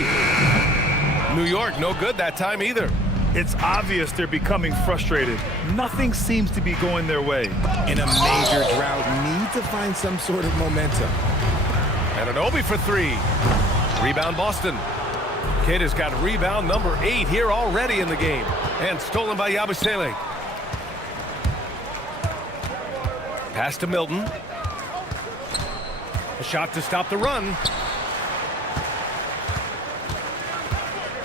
New York, no good that time either. It's obvious they're becoming frustrated. Nothing seems to be going their way. In a major drought, need to find some sort of momentum. Anunoby for 3. Rebound Boston. Kid has got rebound number 8 here already in the game. And stolen by Yabusele. Pass to Milton. A shot to stop the run.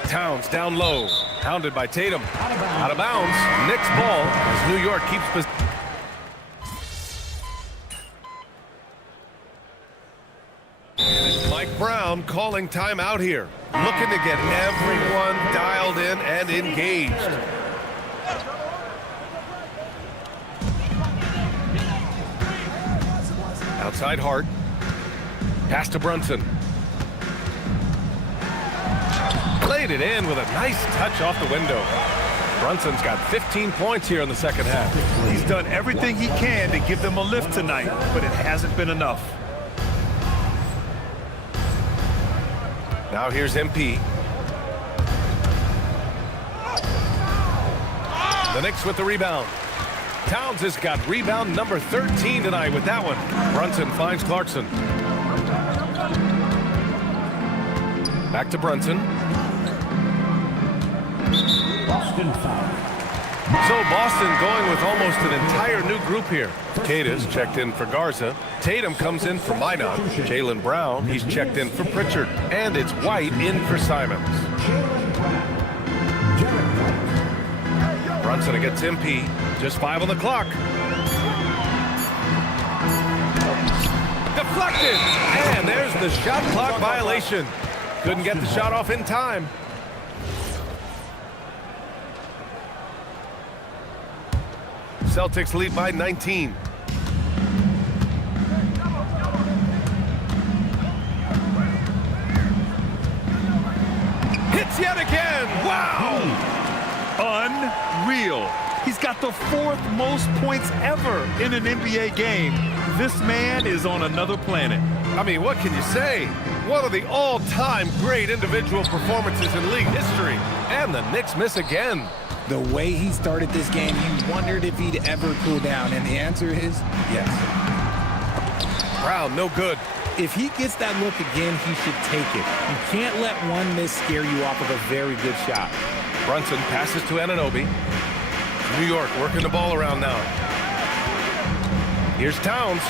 Towns down low. Hounded by Tatum. Out of bounds. Knicks ball as New York keeps possession. Mike Brown calling timeout here. Looking to get everyone dialed in and engaged. Outside Hart. Pass to Brunson. Played it in with a nice touch off the window. Brunson's got 15 points here in the second half. He's done everything he can to give them a lift tonight, but it hasn't been enough. Now here's MP. The Knicks with the rebound. Towns has got rebound number 13 tonight with that one. Brunson finds Clarkson. Back to Brunson. Boston foul. So Boston going with almost an entire new group here. Cadiz checked in for Garza. Tatum comes in for Minot. Jaylen Brown, he's checked in for Pritchard. And it's White in for Simons. Brunson against MP. Just 5 on the clock. Deflected! And there's the shot clock violation. Couldn't get the shot off in time. Celtics lead by 19. Hits yet again. Wow! Unreal. He's got the 4th most points ever in an NBA game. This man is on another planet. I mean, what can you say? One of the all-time great individual performances in league history. And the Knicks miss again. The way he started this game, you wondered if he'd ever cool down, and the answer is yes. Brown, no good. If he gets that look again, he should take it. You can't let one miss scare you off of a very good shot. Brunson passes to Anunoby. New York working the ball around now. Here's Towns.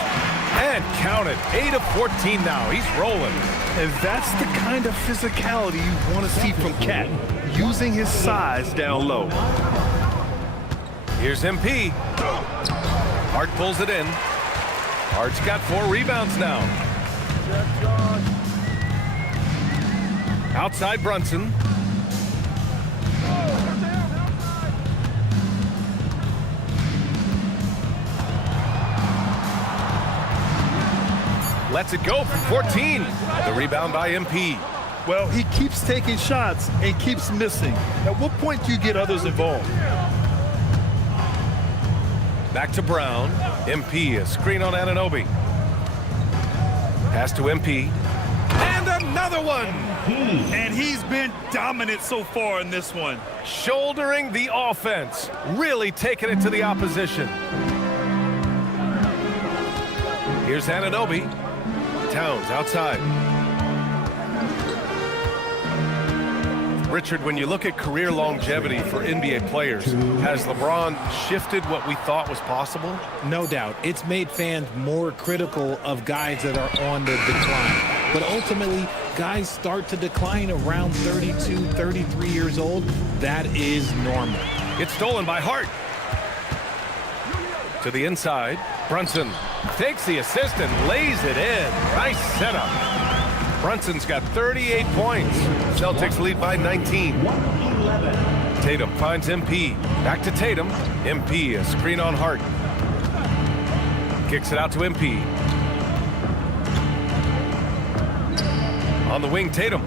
And count it. 8 of 14 now. He's rolling. And that's the kind of physicality you want to see from Cat, using his size down low. Here's MP. Hart pulls it in. Hart's got 4 rebounds now. Outside Brunson. Lets it go from 14. The rebound by MP. Well, he keeps taking shots and keeps missing. At what point do you get others involved? Back to Brown. MP, a screen on Anunoby. Pass to MP. And another one! And he's been dominant so far in this one. Shouldering the offense. Really taking it to the opposition. Here's Anunoby. Towns outside. Richard, when you look at career longevity for NBA players, has LeBron shifted what we thought was possible? No doubt. It's made fans more critical of guys that are on the decline. But ultimately, guys start to decline around 32, 33 years old. That is normal. It's stolen by Hart. To the inside. Brunson takes the assist and lays it in. Nice setup. Brunson's got 38 points. Celtics lead by 19. Tatum finds MP. Back to Tatum. MP, a screen on Hart. Kicks it out to MP. On the wing, Tatum.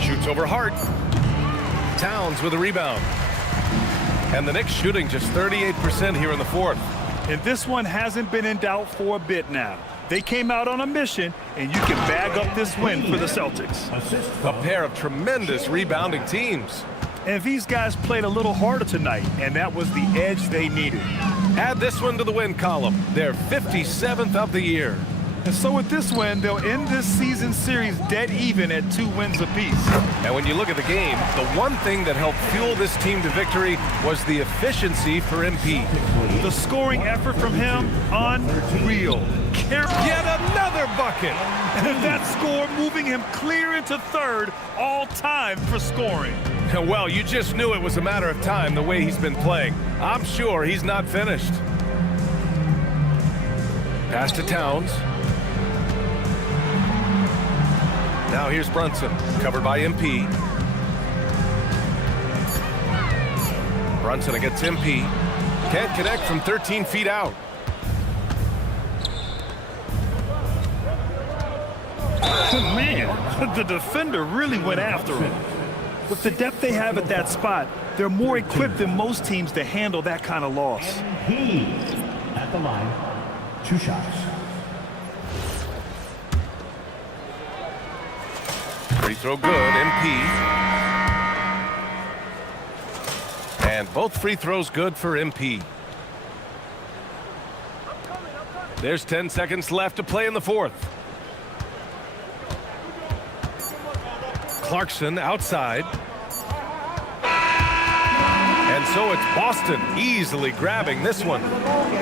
Shoots over Hart. Towns with a rebound. And the Knicks shooting just 38% here in the fourth. And this one hasn't been in doubt for a bit now. They came out on a mission, and you can bag up this win for the Celtics. A pair of tremendous rebounding teams. And these guys played a little harder tonight, and that was the edge they needed. Add this one to the win column. They're 57th of the year. And so with this win, they'll end this season series dead even at 2 wins apiece. And when you look at the game, the one thing that helped fuel this team to victory was the efficiency for MP. The scoring effort from him, unreal. Yet another bucket. And that score moving him clear into third all time for scoring. Well, you just knew it was a matter of time the way he's been playing. I'm sure he's not finished. Pass to Towns. Now here's Brunson, covered by MP. Brunson against MP. Can't connect from 13 feet out. Man, the defender really went after him. With the depth they have at that spot, they're more equipped than most teams to handle that kind of loss. He at the line, 2 shots. Free throw good, MP. And both free throws good for MP. There's 10 seconds left to play in the fourth. Clarkson outside. And so it's Boston easily grabbing this one.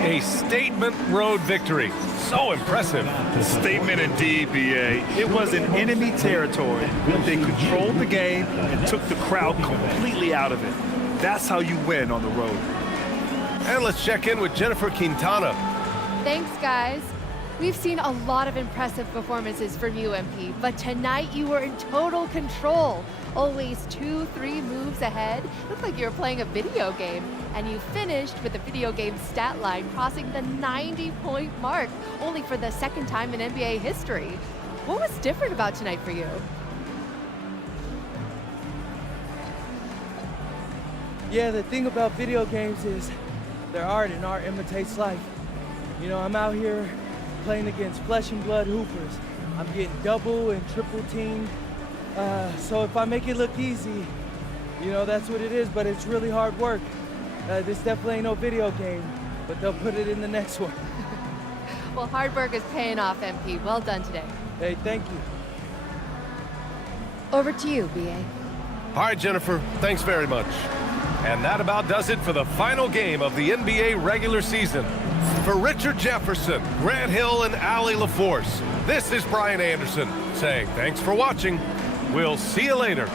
A statement road victory. So impressive. Statement indeed, BA. It was in enemy territory, but they controlled the game and took the crowd completely out of it. That's how you win on the road. And let's check in with Jennifer Quintana. Thanks, guys. We've seen a lot of impressive performances from you, MP, but tonight you were in total control. Always 2-3 moves ahead. Looked like you were playing a video game. And you finished with the video game stat line crossing the 90-point mark, only for the second time in NBA history. What was different about tonight for you? Yeah, the thing about video games is they're art, and art imitates life. You know, I'm out here playing against flesh and blood hoopers. I'm getting double and triple teamed. So if I make it look easy, you know, that's what it is, but it's really hard work. This definitely ain't no video game, but they'll put it in the next one. Well, hard work is paying off, MP. Well done today. Hey, thank you. Over to you, BA. All right, Jennifer, thanks very much. And that about does it for the final game of the NBA regular season. For Richard Jefferson, Grant Hill, and Allie LaForce, this is Brian Anderson saying thanks for watching. We'll see you later.